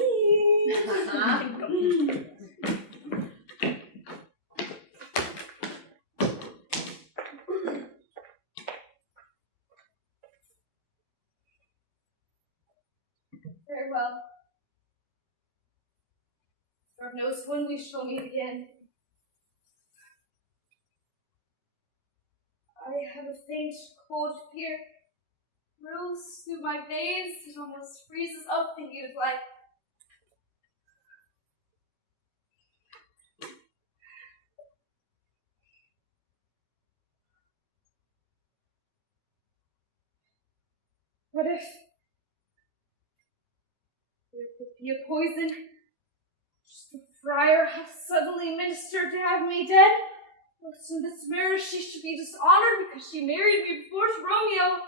God knows when we shall meet again. I have a faint, cold fear. Thrills through my veins. It almost freezes up the heat of life. What if there could be a poison? Just the friar hath suddenly ministered to have me dead? Lest in this marriage she should be dishonored because she married me before Romeo.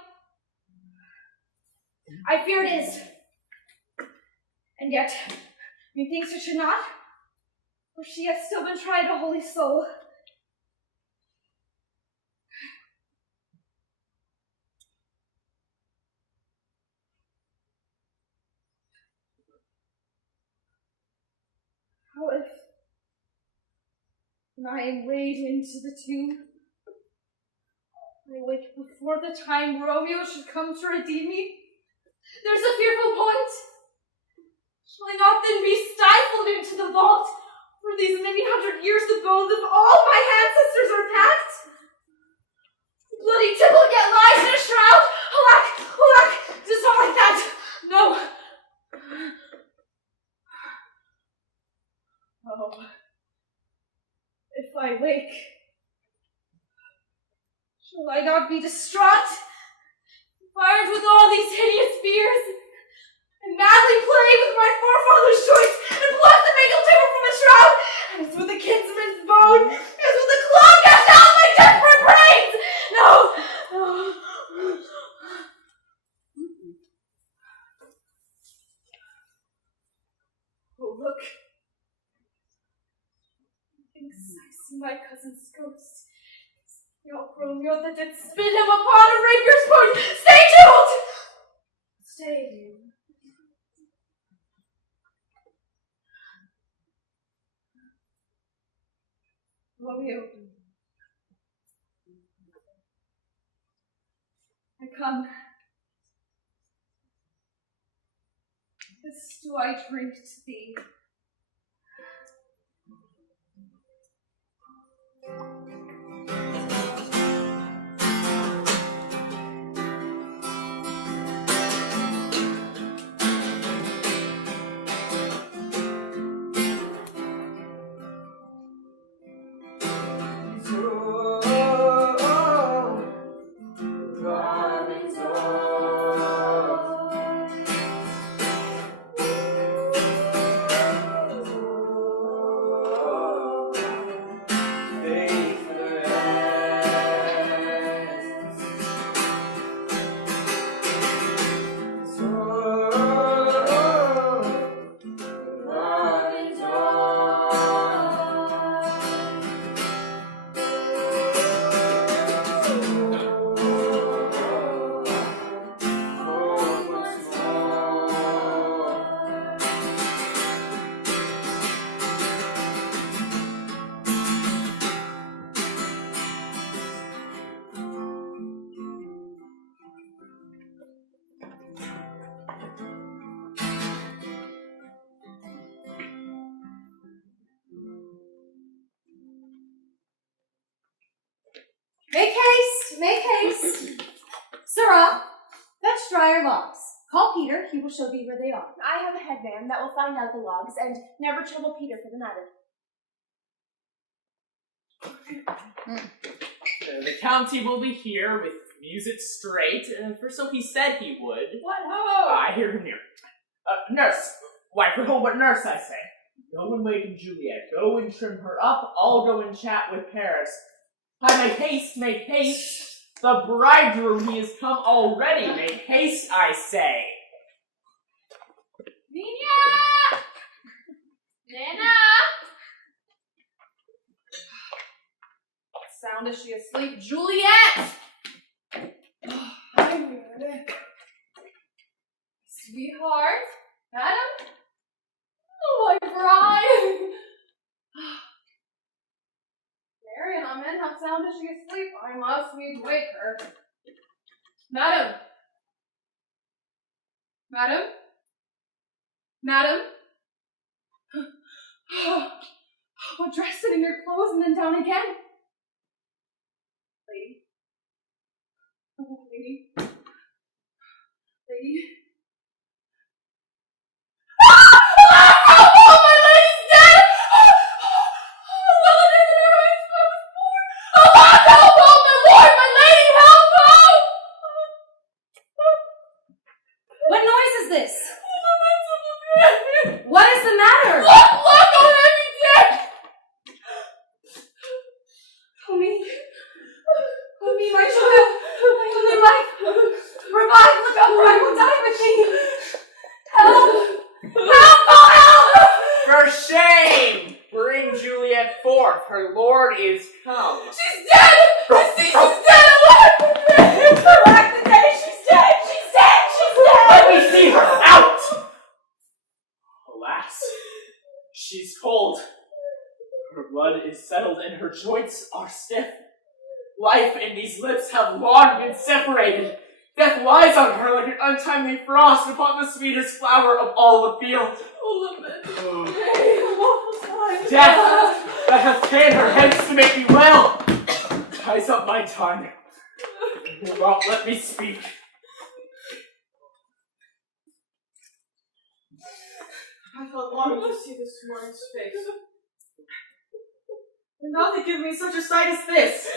I fear it is. And yet, methinks it should not, for she hath still been tried a holy soul. How if, when I am laid into the tomb, I wake before the time Romeo should come to redeem me? There's a fearful point. Shall I not then be stifled into the vault? For these many hundred years the bones of all my ancestors are packed. Bloody Tybalt yet lies in a shroud. Alack, alack, it is not like that. No. Oh, if I wake, shall I not be distraught, fired with all these hideous fears, and madly play with my forefathers' joints, and pluck the mangled timber from the shroud, as with a kinsman's bone, as with a claw dash out my desperate brains? No, no. Oh, look. I see my cousin's ghost. Not Romeo that did spit him upon a rapier's point. Stay, Tybalt! Stay. Romeo. I come. This do I drink to thee. Make haste! Sirrah, fetch dry logs. Call Peter, he will show thee where they are. I have a headman that will find out the logs, and never trouble Peter for the matter. The county will be here with music straight, for so he said he would. What ho! I hear him near. Nurse, wife her home, but nurse, I say. Go and wake Juliet. Go and trim her up. I'll go and chat with Paris. I make haste, make haste. The bridegroom, he has come already. Make haste, I say. Nina! Nana! Sound is she asleep? Juliet! I'm here. Sweetheart? Madam? Oh, my bride! Marian, I'm in. How sound is she asleep? I must needs wake her. Madam? Madam? Madam? Well, dress it in your clothes and then down again. Lady. Oh, lady. Lady. Oh, my lady's dead! Help! Oh, my lord, my lady, help! What noise is this? What is the matter? Look, oh, heavy dead! Oh, me, my child, my only life. Revive, look up, or I will die with thee. Help! Help! Oh, help! For shame! Bring Juliet forth. Her lord is come. She's dead! I see she's dead! Alack the day! She's dead! She's dead! She's dead! Let me see her! Out! Alas, she's cold. Her blood is settled and her joints are stiff. Life and these lips have long been separated. Death lies on her like an untimely frost upon the sweetest flower of all the field. Death, that hath ta'en her hence to make me well, ties up my tongue. Will not let me speak. I felt longing to see this morning's face. And now they give me such a sight as this.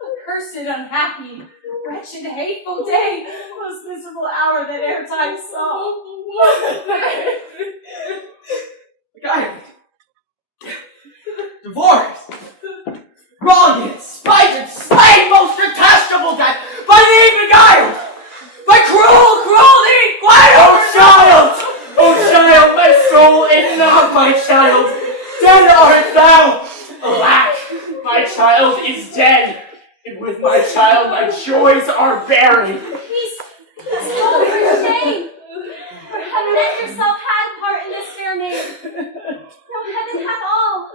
Accursed, unhappy, wretched, hateful day, Most miserable hour that e'er time saw. Beguiled. Divorced. Wronged, spited, slain, most detestable death, by thee beguiled. By cruelty, Oh child, my soul is not my child. Dead art thou. Alack, my child is dead. And with my child, my joys are buried. Peace, hold for shame. For heaven and yourself had part in this fair maid. No, heaven hath all.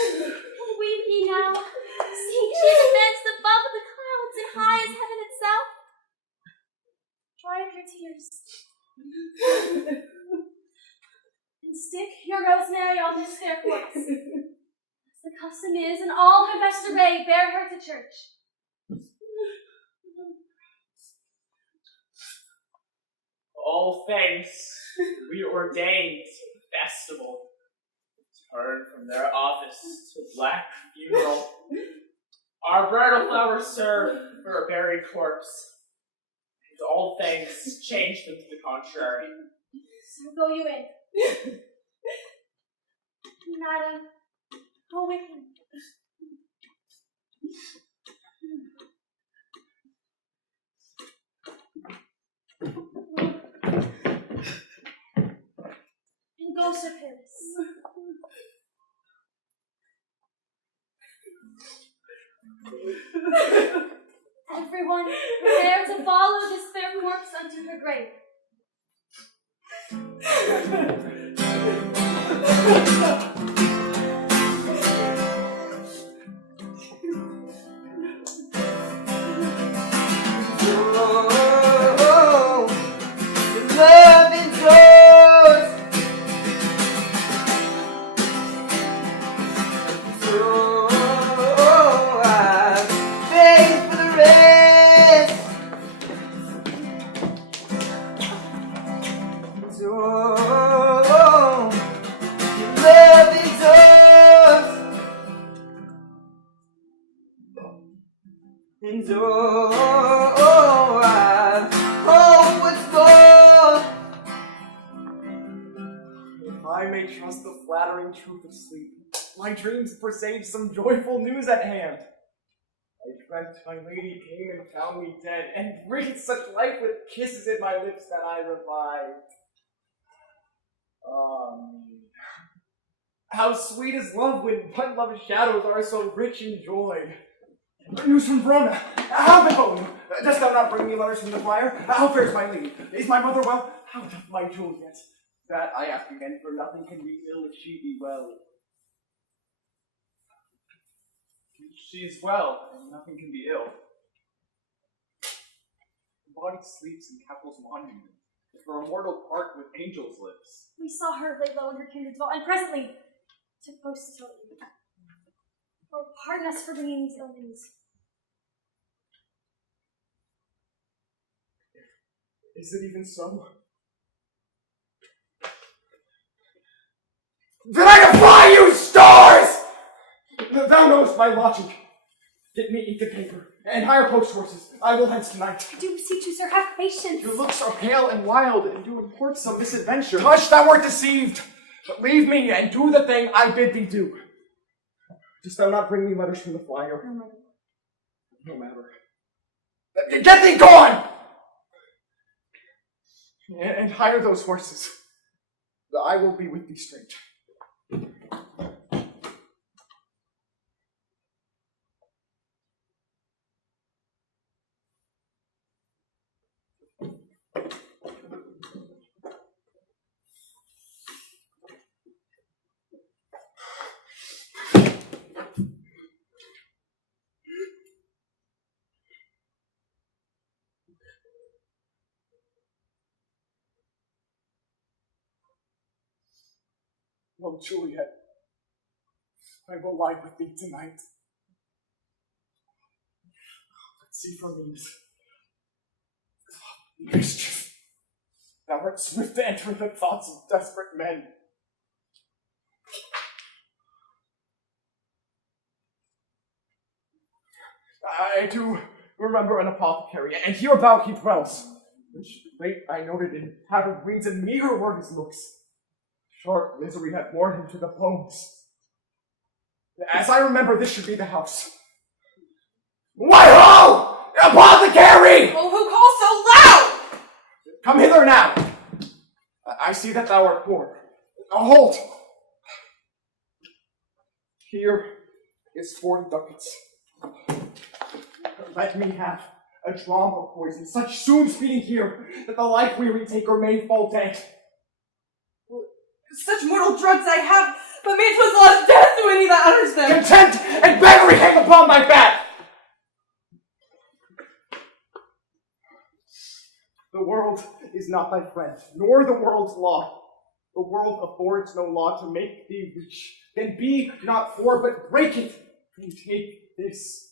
And weep ye now, seeing she is advanced above the clouds and high as heaven itself. Dry up your tears. And stick your rosemary on this fair corpse. As the custom is, in all her best array, bear her to church. All thanks we ordained festival. Turn from their office to black funeral. Our bridal flowers serve for a buried corpse. And all things change them to the contrary. So go you in. Madam, go with him. And go, Sir Paris. Everyone, prepare to follow this fair corpse unto her grave. Truth of sleep. My dreams presage some joyful news at hand. I dreamt my lady came and found me dead, and breathed such life with kisses in my lips that I revived. How sweet is love when but love's shadows are so rich in joy. News from Verona. How Benvolio? Dost thou not bring me letters from the choir? How fares my lady? Is my mother well? How doth my Juliet? That I ask again, for nothing can be ill if she be well. She is well, and nothing can be ill. The body sleeps in Capulets' monument. For a mortal part with angels' lips. We saw her lay low in her kindred's vault, and presently took post to tell you. Oh, pardon us for bringing these ill news. Is it even so? Then I defy you, stars! Thou knowest my logic. Get me the paper, and hire post horses. I will hence tonight. I do beseech you, sir, have patience. Your looks are pale and wild, and do import some misadventure. Hush, thou art deceived! But leave me, and do the thing I bid thee do. Dost thou not bring me letters from the flyer? No matter. Get thee gone! And hire those horses. I will be with thee straight. Oh, Juliet, I will lie with thee tonight. Let's see for means. Mischief. Thou art swift to enter the thoughts of desperate men. I do remember an apothecary, and hereabout he dwells, which late I noted in tattered weeds and meager were his looks. Sharp misery had worn him to the bones. As I remember, this should be the house. Why ho! Apothecary! Oh, who calls so loud? Come hither now. I see that thou art poor. Hold! Here is 40 ducats. Let me have a dram of poison, such soon speeding here, that the life-weary taker may fall dead. Such mortal drugs I have, but me 'twas the last death to any that utters them. Content and beggary hang upon my back! The world is not thy friend, nor the world's law. The world affords no law to make thee rich. Then be not for, but break it, and take this.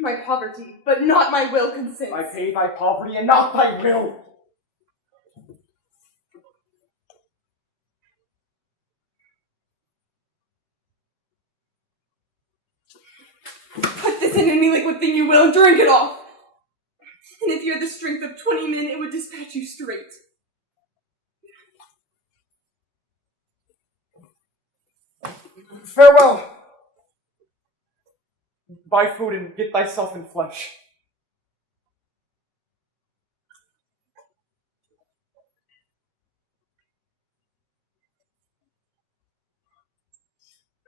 My poverty, but not my will consents. I pay thy poverty and not thy will. Put this in any liquid thing you will and drink it off. And if you had the strength of 20 men, it would dispatch you straight. Farewell. Buy food and get thyself in flesh.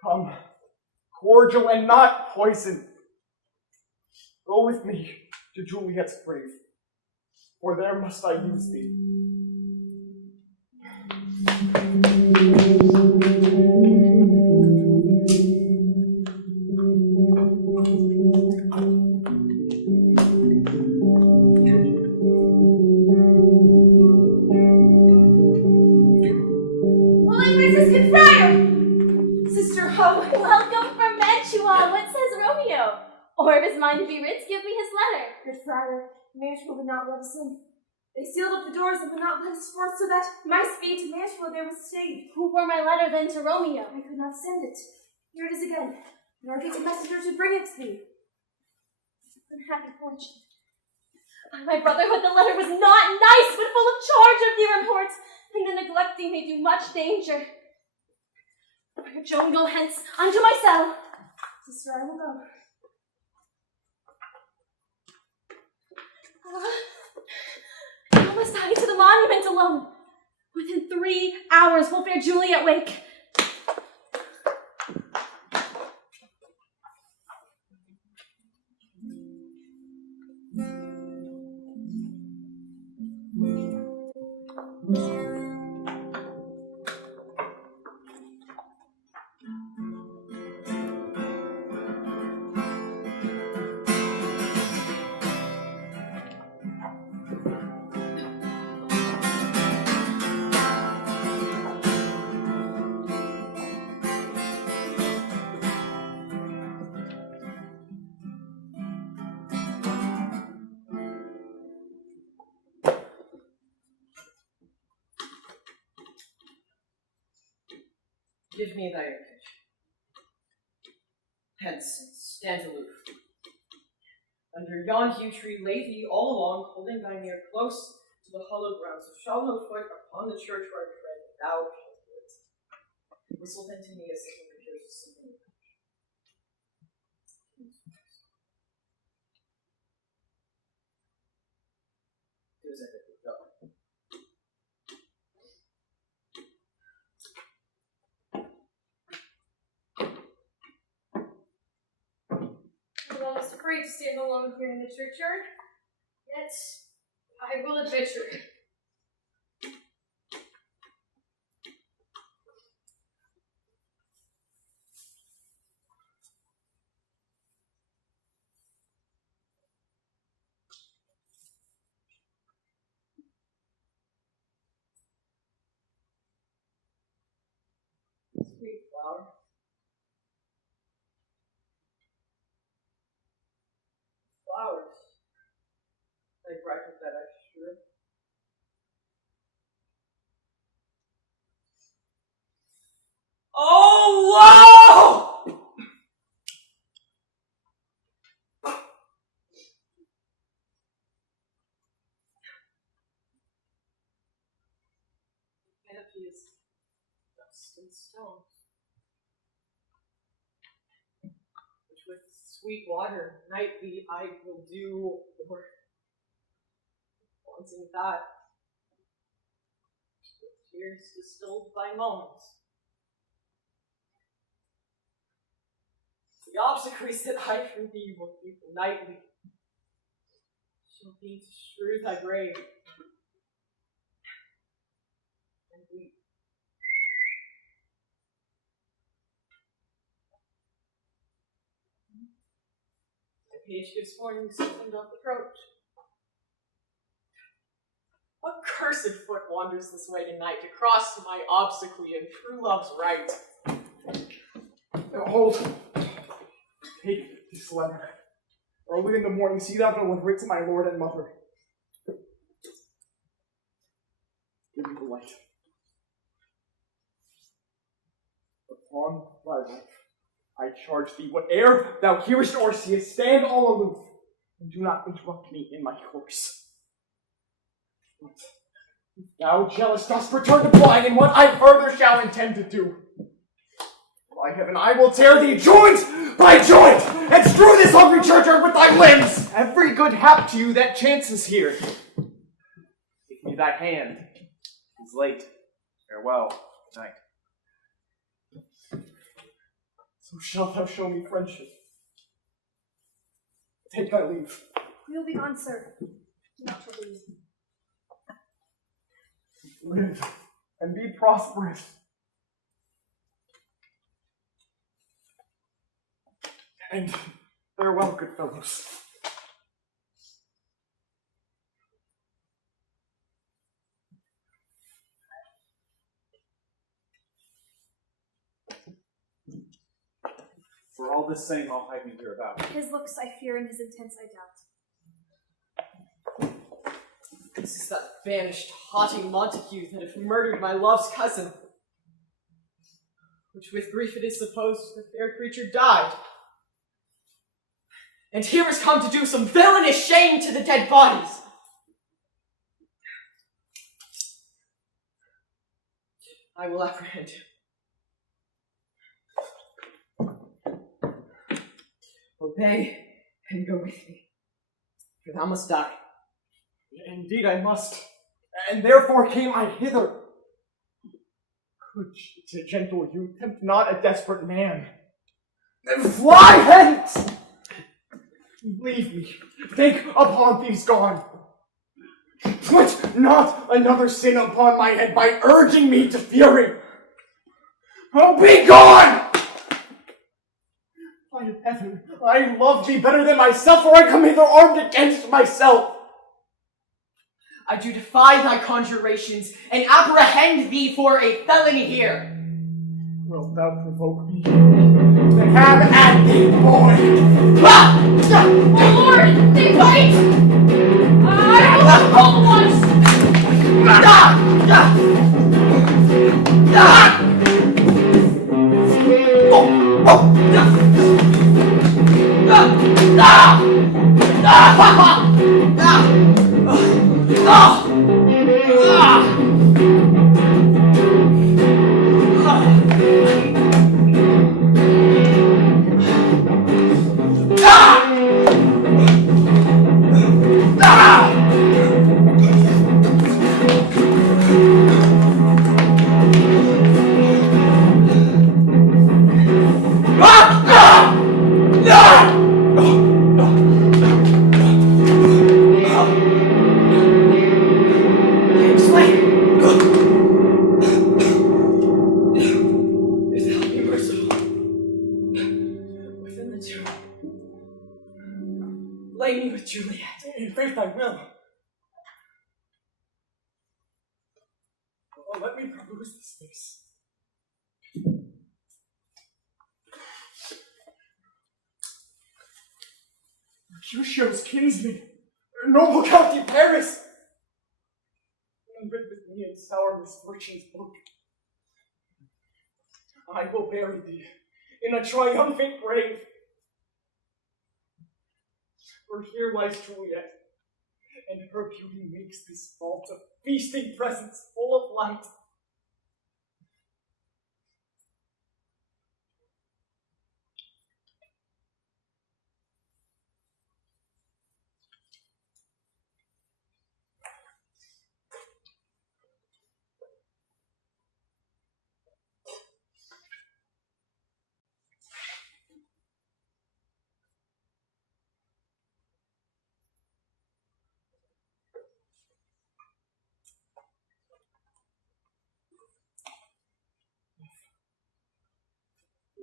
Come, cordial and not poison. Go with me to Juliet's grave, for there must I use thee. Welcome from Mantua. What says Romeo? Or if his mind be writ, give me his letter. Good friar, Mantua would not let us in. They sealed up the doors and would not let us forth, so that my speed to Mantua there was stayed. Who bore my letter then to Romeo? I could not send it. Here it is again, nor get a messenger to bring it to thee. Unhappy fortune. By my brotherhood, the letter was not nice, but full of charge of near import, and the neglecting may do much danger. Joan, go hence, unto my cell. Sister, I will go. How must I to the monument alone? Within 3 hours will fair Juliet wake. Give me thy image. Hence, stand aloof. Under yon yew tree lay thee all along, holding thine ear close to the hollow ground, so shall no foot upon the churchyard tread, thou shalt live. Whistle then to me as if it hears something. Do as I bid thee, go. I'm almost afraid to stand alone here in the churchyard. Yet, I will adventure. Sweet flower. Flowers. Like right with that extra. Oh, whoa! Canopy is dust and stone, which with sweet water nightly I will do, or wanting that, with tears distilled by moans. The obsequies that I from thee will keep nightly shall be to strew thy grave and weep. The page gives warning, and doth approach. What cursed foot wanders this way tonight to cross my obsequy and true love's right? Hold. Take this letter. Early in the morning, see that it was written to my lord and mother. Give me the light. Upon thy life, I charge thee, whate'er thou hearest or seest, stand all aloof, and do not interrupt me in my course. But if thou jealous dost return to ply in what I further shall intend to do, by heaven, I will tear thee joint by joint, and strew this hungry churchyard with thy limbs! Every good hap to you that chances here. Give me thy hand. It is late. Farewell. Good night. So shalt thou show me friendship. Take thy leave. We will be gone, sir. Do not trouble you. Live, and be prosperous. And farewell, good fellows. For all this same, I'll hide me hereabout. His looks I fear, and his intents I doubt. This is that banished, haughty Montague that hath murdered my love's cousin, which with grief it is supposed the fair creature died. And here is come to do some villainous shame to the dead bodies. I will apprehend him. Obey and go with me, for thou must die. Indeed I must, and therefore came I hither. Good to gentle youth, tempt not a desperate man. Then fly hence! Leave me, think upon these gone. Put not another sin upon my head by urging me to fury. Oh, be gone! By heaven, I love thee better than myself, or I come hither armed against myself. I do defy thy conjurations, and apprehend thee for a felony here. Wilt thou provoke me? Then have at thee, boy! Ah! My lord, they fight! I will hold once! Ah! Ah! Ah! let me peruse this face. Mercutio's kinsman, noble County Paris, and rid with me in sour misfortune's book. I will bury thee in a triumphant grave. For here lies Juliet, and her beauty makes this vault a feasting presence full of light.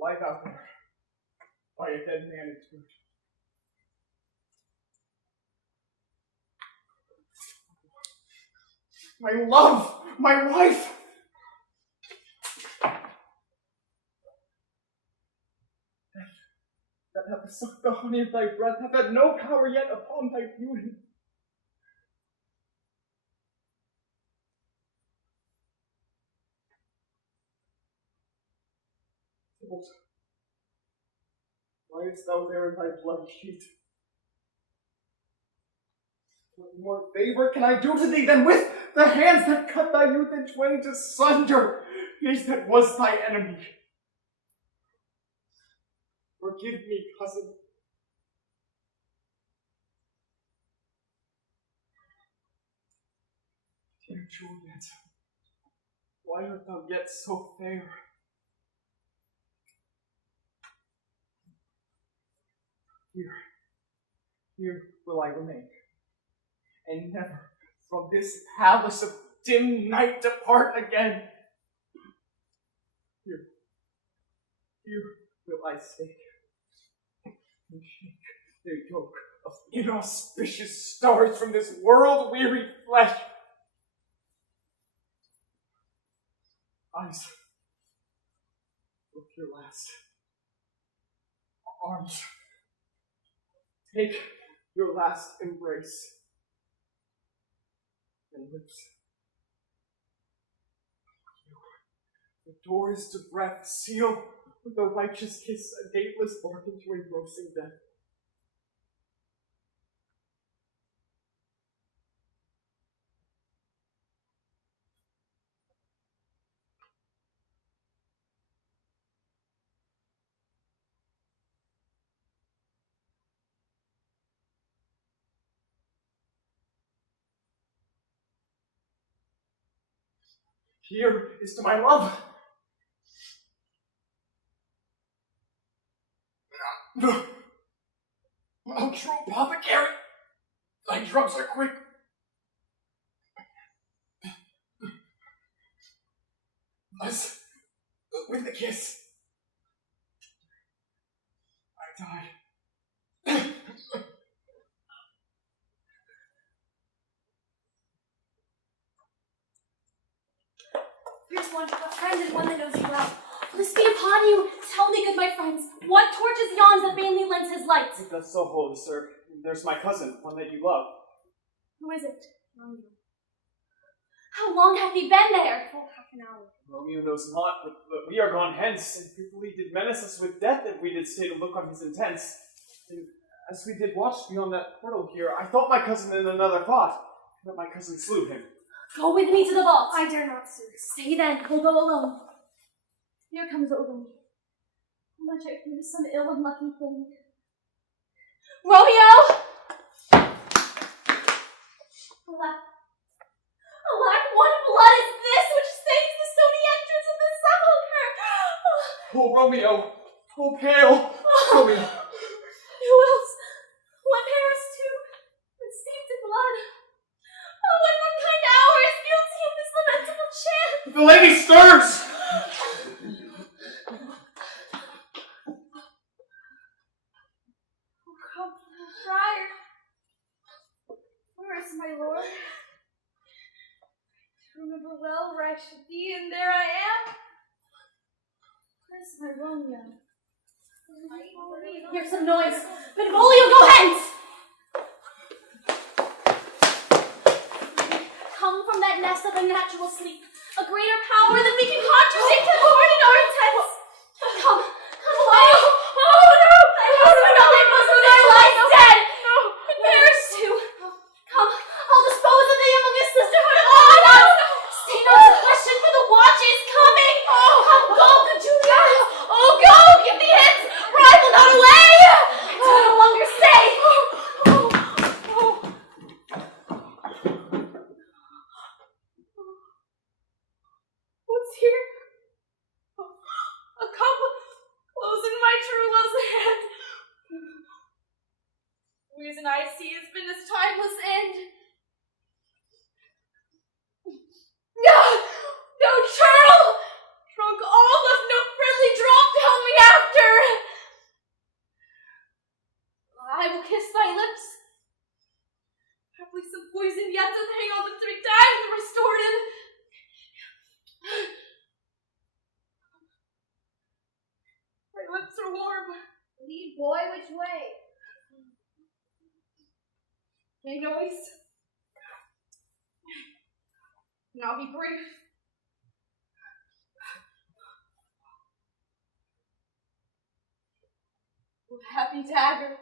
Life out there, by a dead man in spirit. My love, my wife! That hath sucked the honey of thy breath, hath had no power yet upon thy beauty. Liest thou there in thy bloody sheet? What more favor can I do to thee than with the hands that cut thy youth in twain to sunder his that was thy enemy? Forgive me, cousin. Dear Juliet, why art thou yet so fair? Here will I remain, and never from this palace of dim night depart again. Here will I stay, and shake the yoke of inauspicious stars from this world-weary flesh. Eyes, look your last. Arms, take your last embrace. And lips, the doors to breath seal with a righteous kiss a dateless bargain to engrossing death. Here is to my love. Oh, true apothecary, thy drugs are quick. Thus, with the kiss, I died. Here's one for a friend and one that knows you well. This be upon you. Tell me, good my friends, what torch is yon that vainly lends his light? That's so holy, sir. There's my cousin, one that you love. Who is it? Romeo. How long hath he been there? Oh, half an hour. Romeo knows not, but we are gone hence, and privily did menace us with death if we did stay to look on his intents. And as we did watch beyond that portal here, I thought my cousin in another thought, and that my cousin slew him. Go with me to the vault. I dare not, sir. Stay then. We'll go alone. Here comes over me. How much I fear some ill unlucky thing. Romeo! Alack, what blood is this which stains the stony entrance of the sepulchre? Oh, Romeo! Oh, pale! Romeo! Who else? What Paris too? But steeped in blood. Oh, and what kind hour is guilty of this lamentable chant? The lady stirs! Oh, come, friar. Where is my lord? Tomb of remember well where I should be, and there I am. Where's my Romeo? Here's some noise. Benvolio, go hence! Come from that nest of unnatural sleep. A greater power than we can conjure take to in our intents. Come away. Oh no! My husband, nothing must be there lies dead. No. And theirs too. Come, I'll dispose of the youngest sisterhood of all at once. Stay not to question, for the watch is coming. Come, go, Juliet. Oh, go! Give me hints, for I will not away. I will no longer stay. What's here? A cup closing my true love's hand. The reason I see has been this timeless end. No, churl! Drunk all, left no friendly drop to help me after. I will kiss thy lips. Haply some poison yet doth hang on the 3 times restorative. My lips are warm. Lead, boy, which way? Make noise. And I'll be brief. Oh, happy dagger.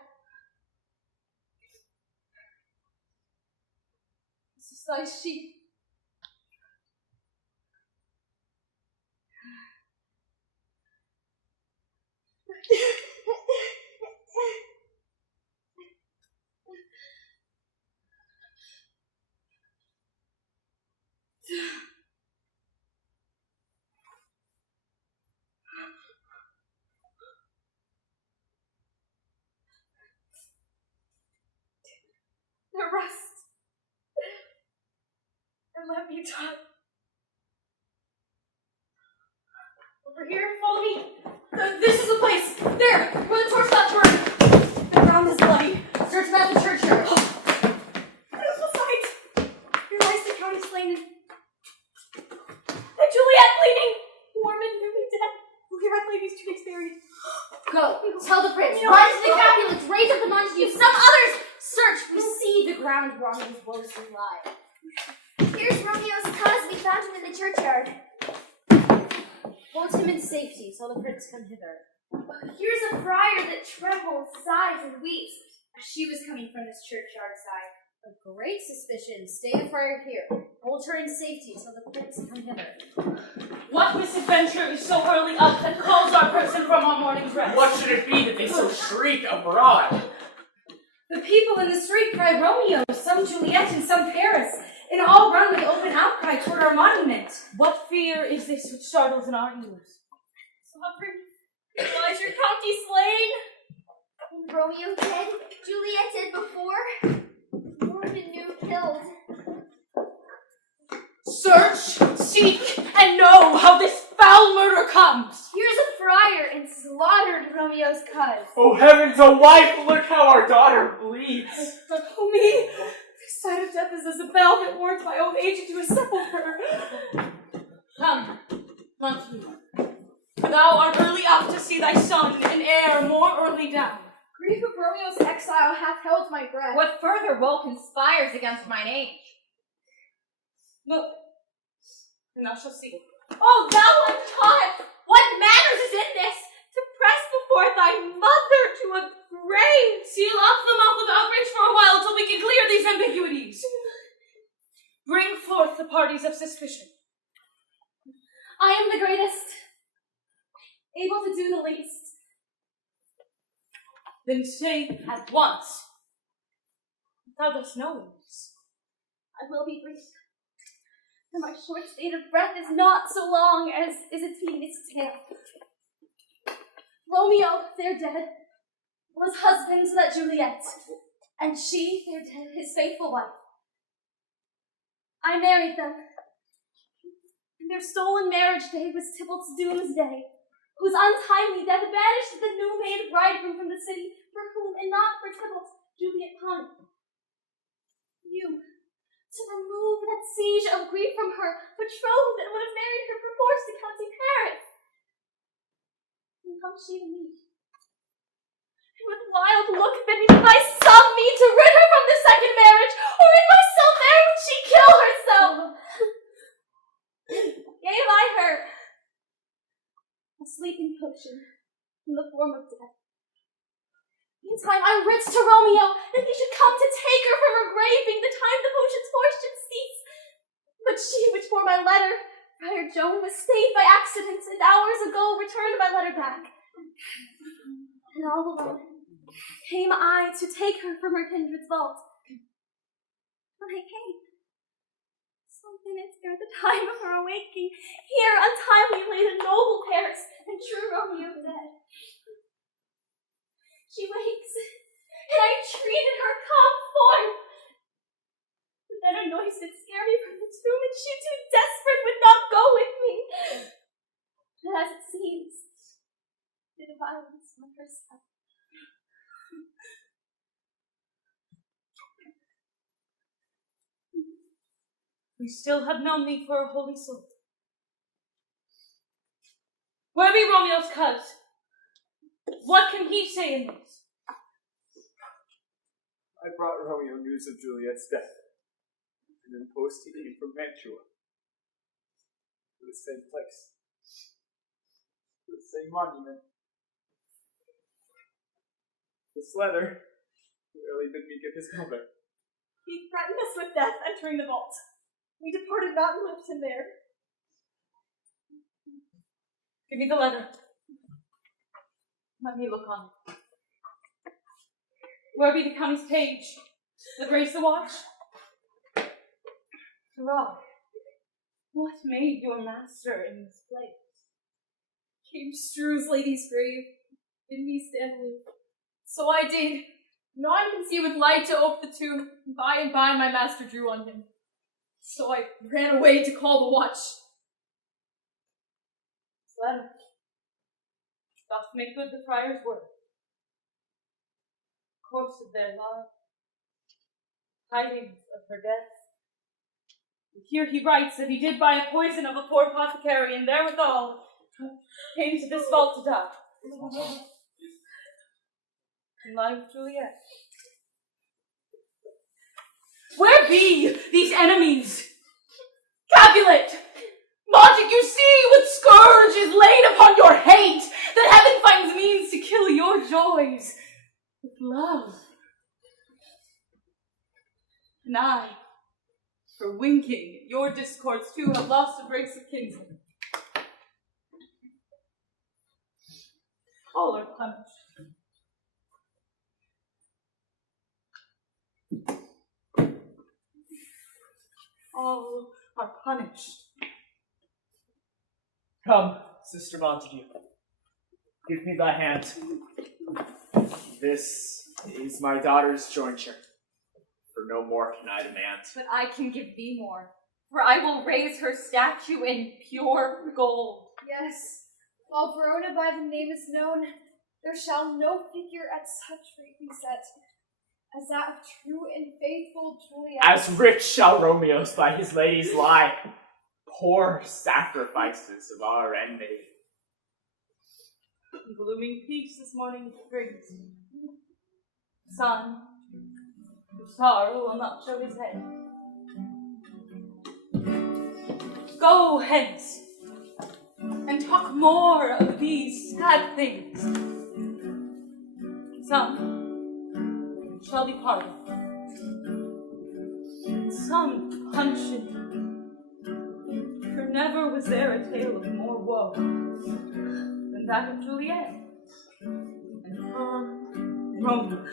This is thy sheath. Now rest, and let me die. Over here, follow me. This is the place. There, where the torch left burned. The ground is bloody. Search about the churchyard. Beautiful sight. Here lies the county slain. And Juliet bleeding, warm and nearly dead. Here I lay these 2 days buried. Go, tell the prince. Ride to the Capulets. Raise up the Montagues. Some others. Search. We see the ground where his woefully lie. Here's Romeo's cuz. We found him in the churchyard. Hold him in safety till the prince come hither. Here's a friar that trembles, sighs, and weeps as she was coming from this churchyard side. A great suspicion. Stay a friar here. Hold her in safety till the prince come hither. What misadventure is so early up that calls our person from our morning's rest? What should it be that they so shriek abroad? The people in the street cry Romeo, some Juliet, and some Paris, and all run with open outcry toward our monument. What fear is this which startles in our ears? Sovereign, lies your county slain? Romeo dead, Juliet dead before, Morgan new killed. Search, seek, and know how this foul murder comes. Here's a friar and slaughtered Romeo's cuz. Oh heavens, a wife, look how our daughter bleeds. Oh me! The sight of death is as a bell that warns my old age into a sepulchre. Come, Montague. Thou art early up to see thy son and heir more early down. Grief of Romeo's exile hath held my breath. What further woe conspires against mine age? Look, and thou shalt see. Oh, thou untaught! What manners is in this? To press before thy mother to a grave! Seal up the mouth of outrage for a while till we can clear these ambiguities. Bring forth the parties of suspicion. I am the greatest, able to do the least. Then say at once. Thou dost know this. I will be brief. For my short state of breath is not so long as is its tedious tale. Romeo, there dead, was husband to that Juliet, and she, there dead, his faithful wife. I married them, and their stolen marriage day was Tybalt's doomsday, whose untimely death banished the new-made bridegroom from the city, for whom, and not for Tybalt, Juliet pined. You, to remove that siege of grief from her, which betrothed and would have married her perforce to County Paris. And comes she to me. And with wild look bid me by some mean to rid her from the second marriage, or in myself there would she kill herself. Gave I her a sleeping potion in the form of death. Meantime I writ to Romeo that he should come to take her from her grave the time the potion's force should cease. But she which bore my letter, Friar Joan, was stayed by accident, and hours ago returned my letter back. And all alone came I to take her from her kindred's vault. When I came, something had scared the time of her awaking. Here untimely lay the noble Paris, and true Romeo dead. She wakes, and I treated her calm forth. But then a noise did scare me from the tomb, and she too desperate would not go with me. And as it seems, did violence on herself. We still have no need for a holy soul. Where be Romeo's cuz? What can he say in this? I brought Romeo news of Juliet's death, and in post he came from Mantua, to the same place, to the same monument. This letter merely bid me give his mother. He threatened us with death entering the vault. We departed not and left him there. Give me the letter. Let me look on it. Where be the county's page? The grace the watch? Ferrell, what made your master in this place? Came strews lady's grave, bid me stand aloof. So I did. None can see with light to ope the tomb. By and by my master drew on him. So I ran away to call the watch. This letter doth make good the friar's word. Course of their love, tidings of her death. And here he writes that he did buy a poison of a poor apothecary, and therewithal came to this vault to die. In line with Juliet. Where be these enemies? Capulet! Montague, see what scourge is laid upon your hate, that heaven finds means to kill your joys with love. And I, for winking at your discords too, have lost the grace of kinsmen. All are punished. All are punished. Come, Sister Montague. Give me thy hand. This is my daughter's jointure. For no more can I demand. But I can give thee more, for I will raise her statue in pure gold. Yes, while Verona by the name is known, there shall no figure at such rate be set as that of true and faithful Juliet. As rich shall Romeo's by his ladies lie, poor sacrifices of our enmity. Blooming peace this morning brings. Sun, whose sorrow will not show his head. Go hence, and talk more of these sad things. Some shall be pardoned, and some punished. For never was there a tale of more woe than that of Juliet and her Romeo.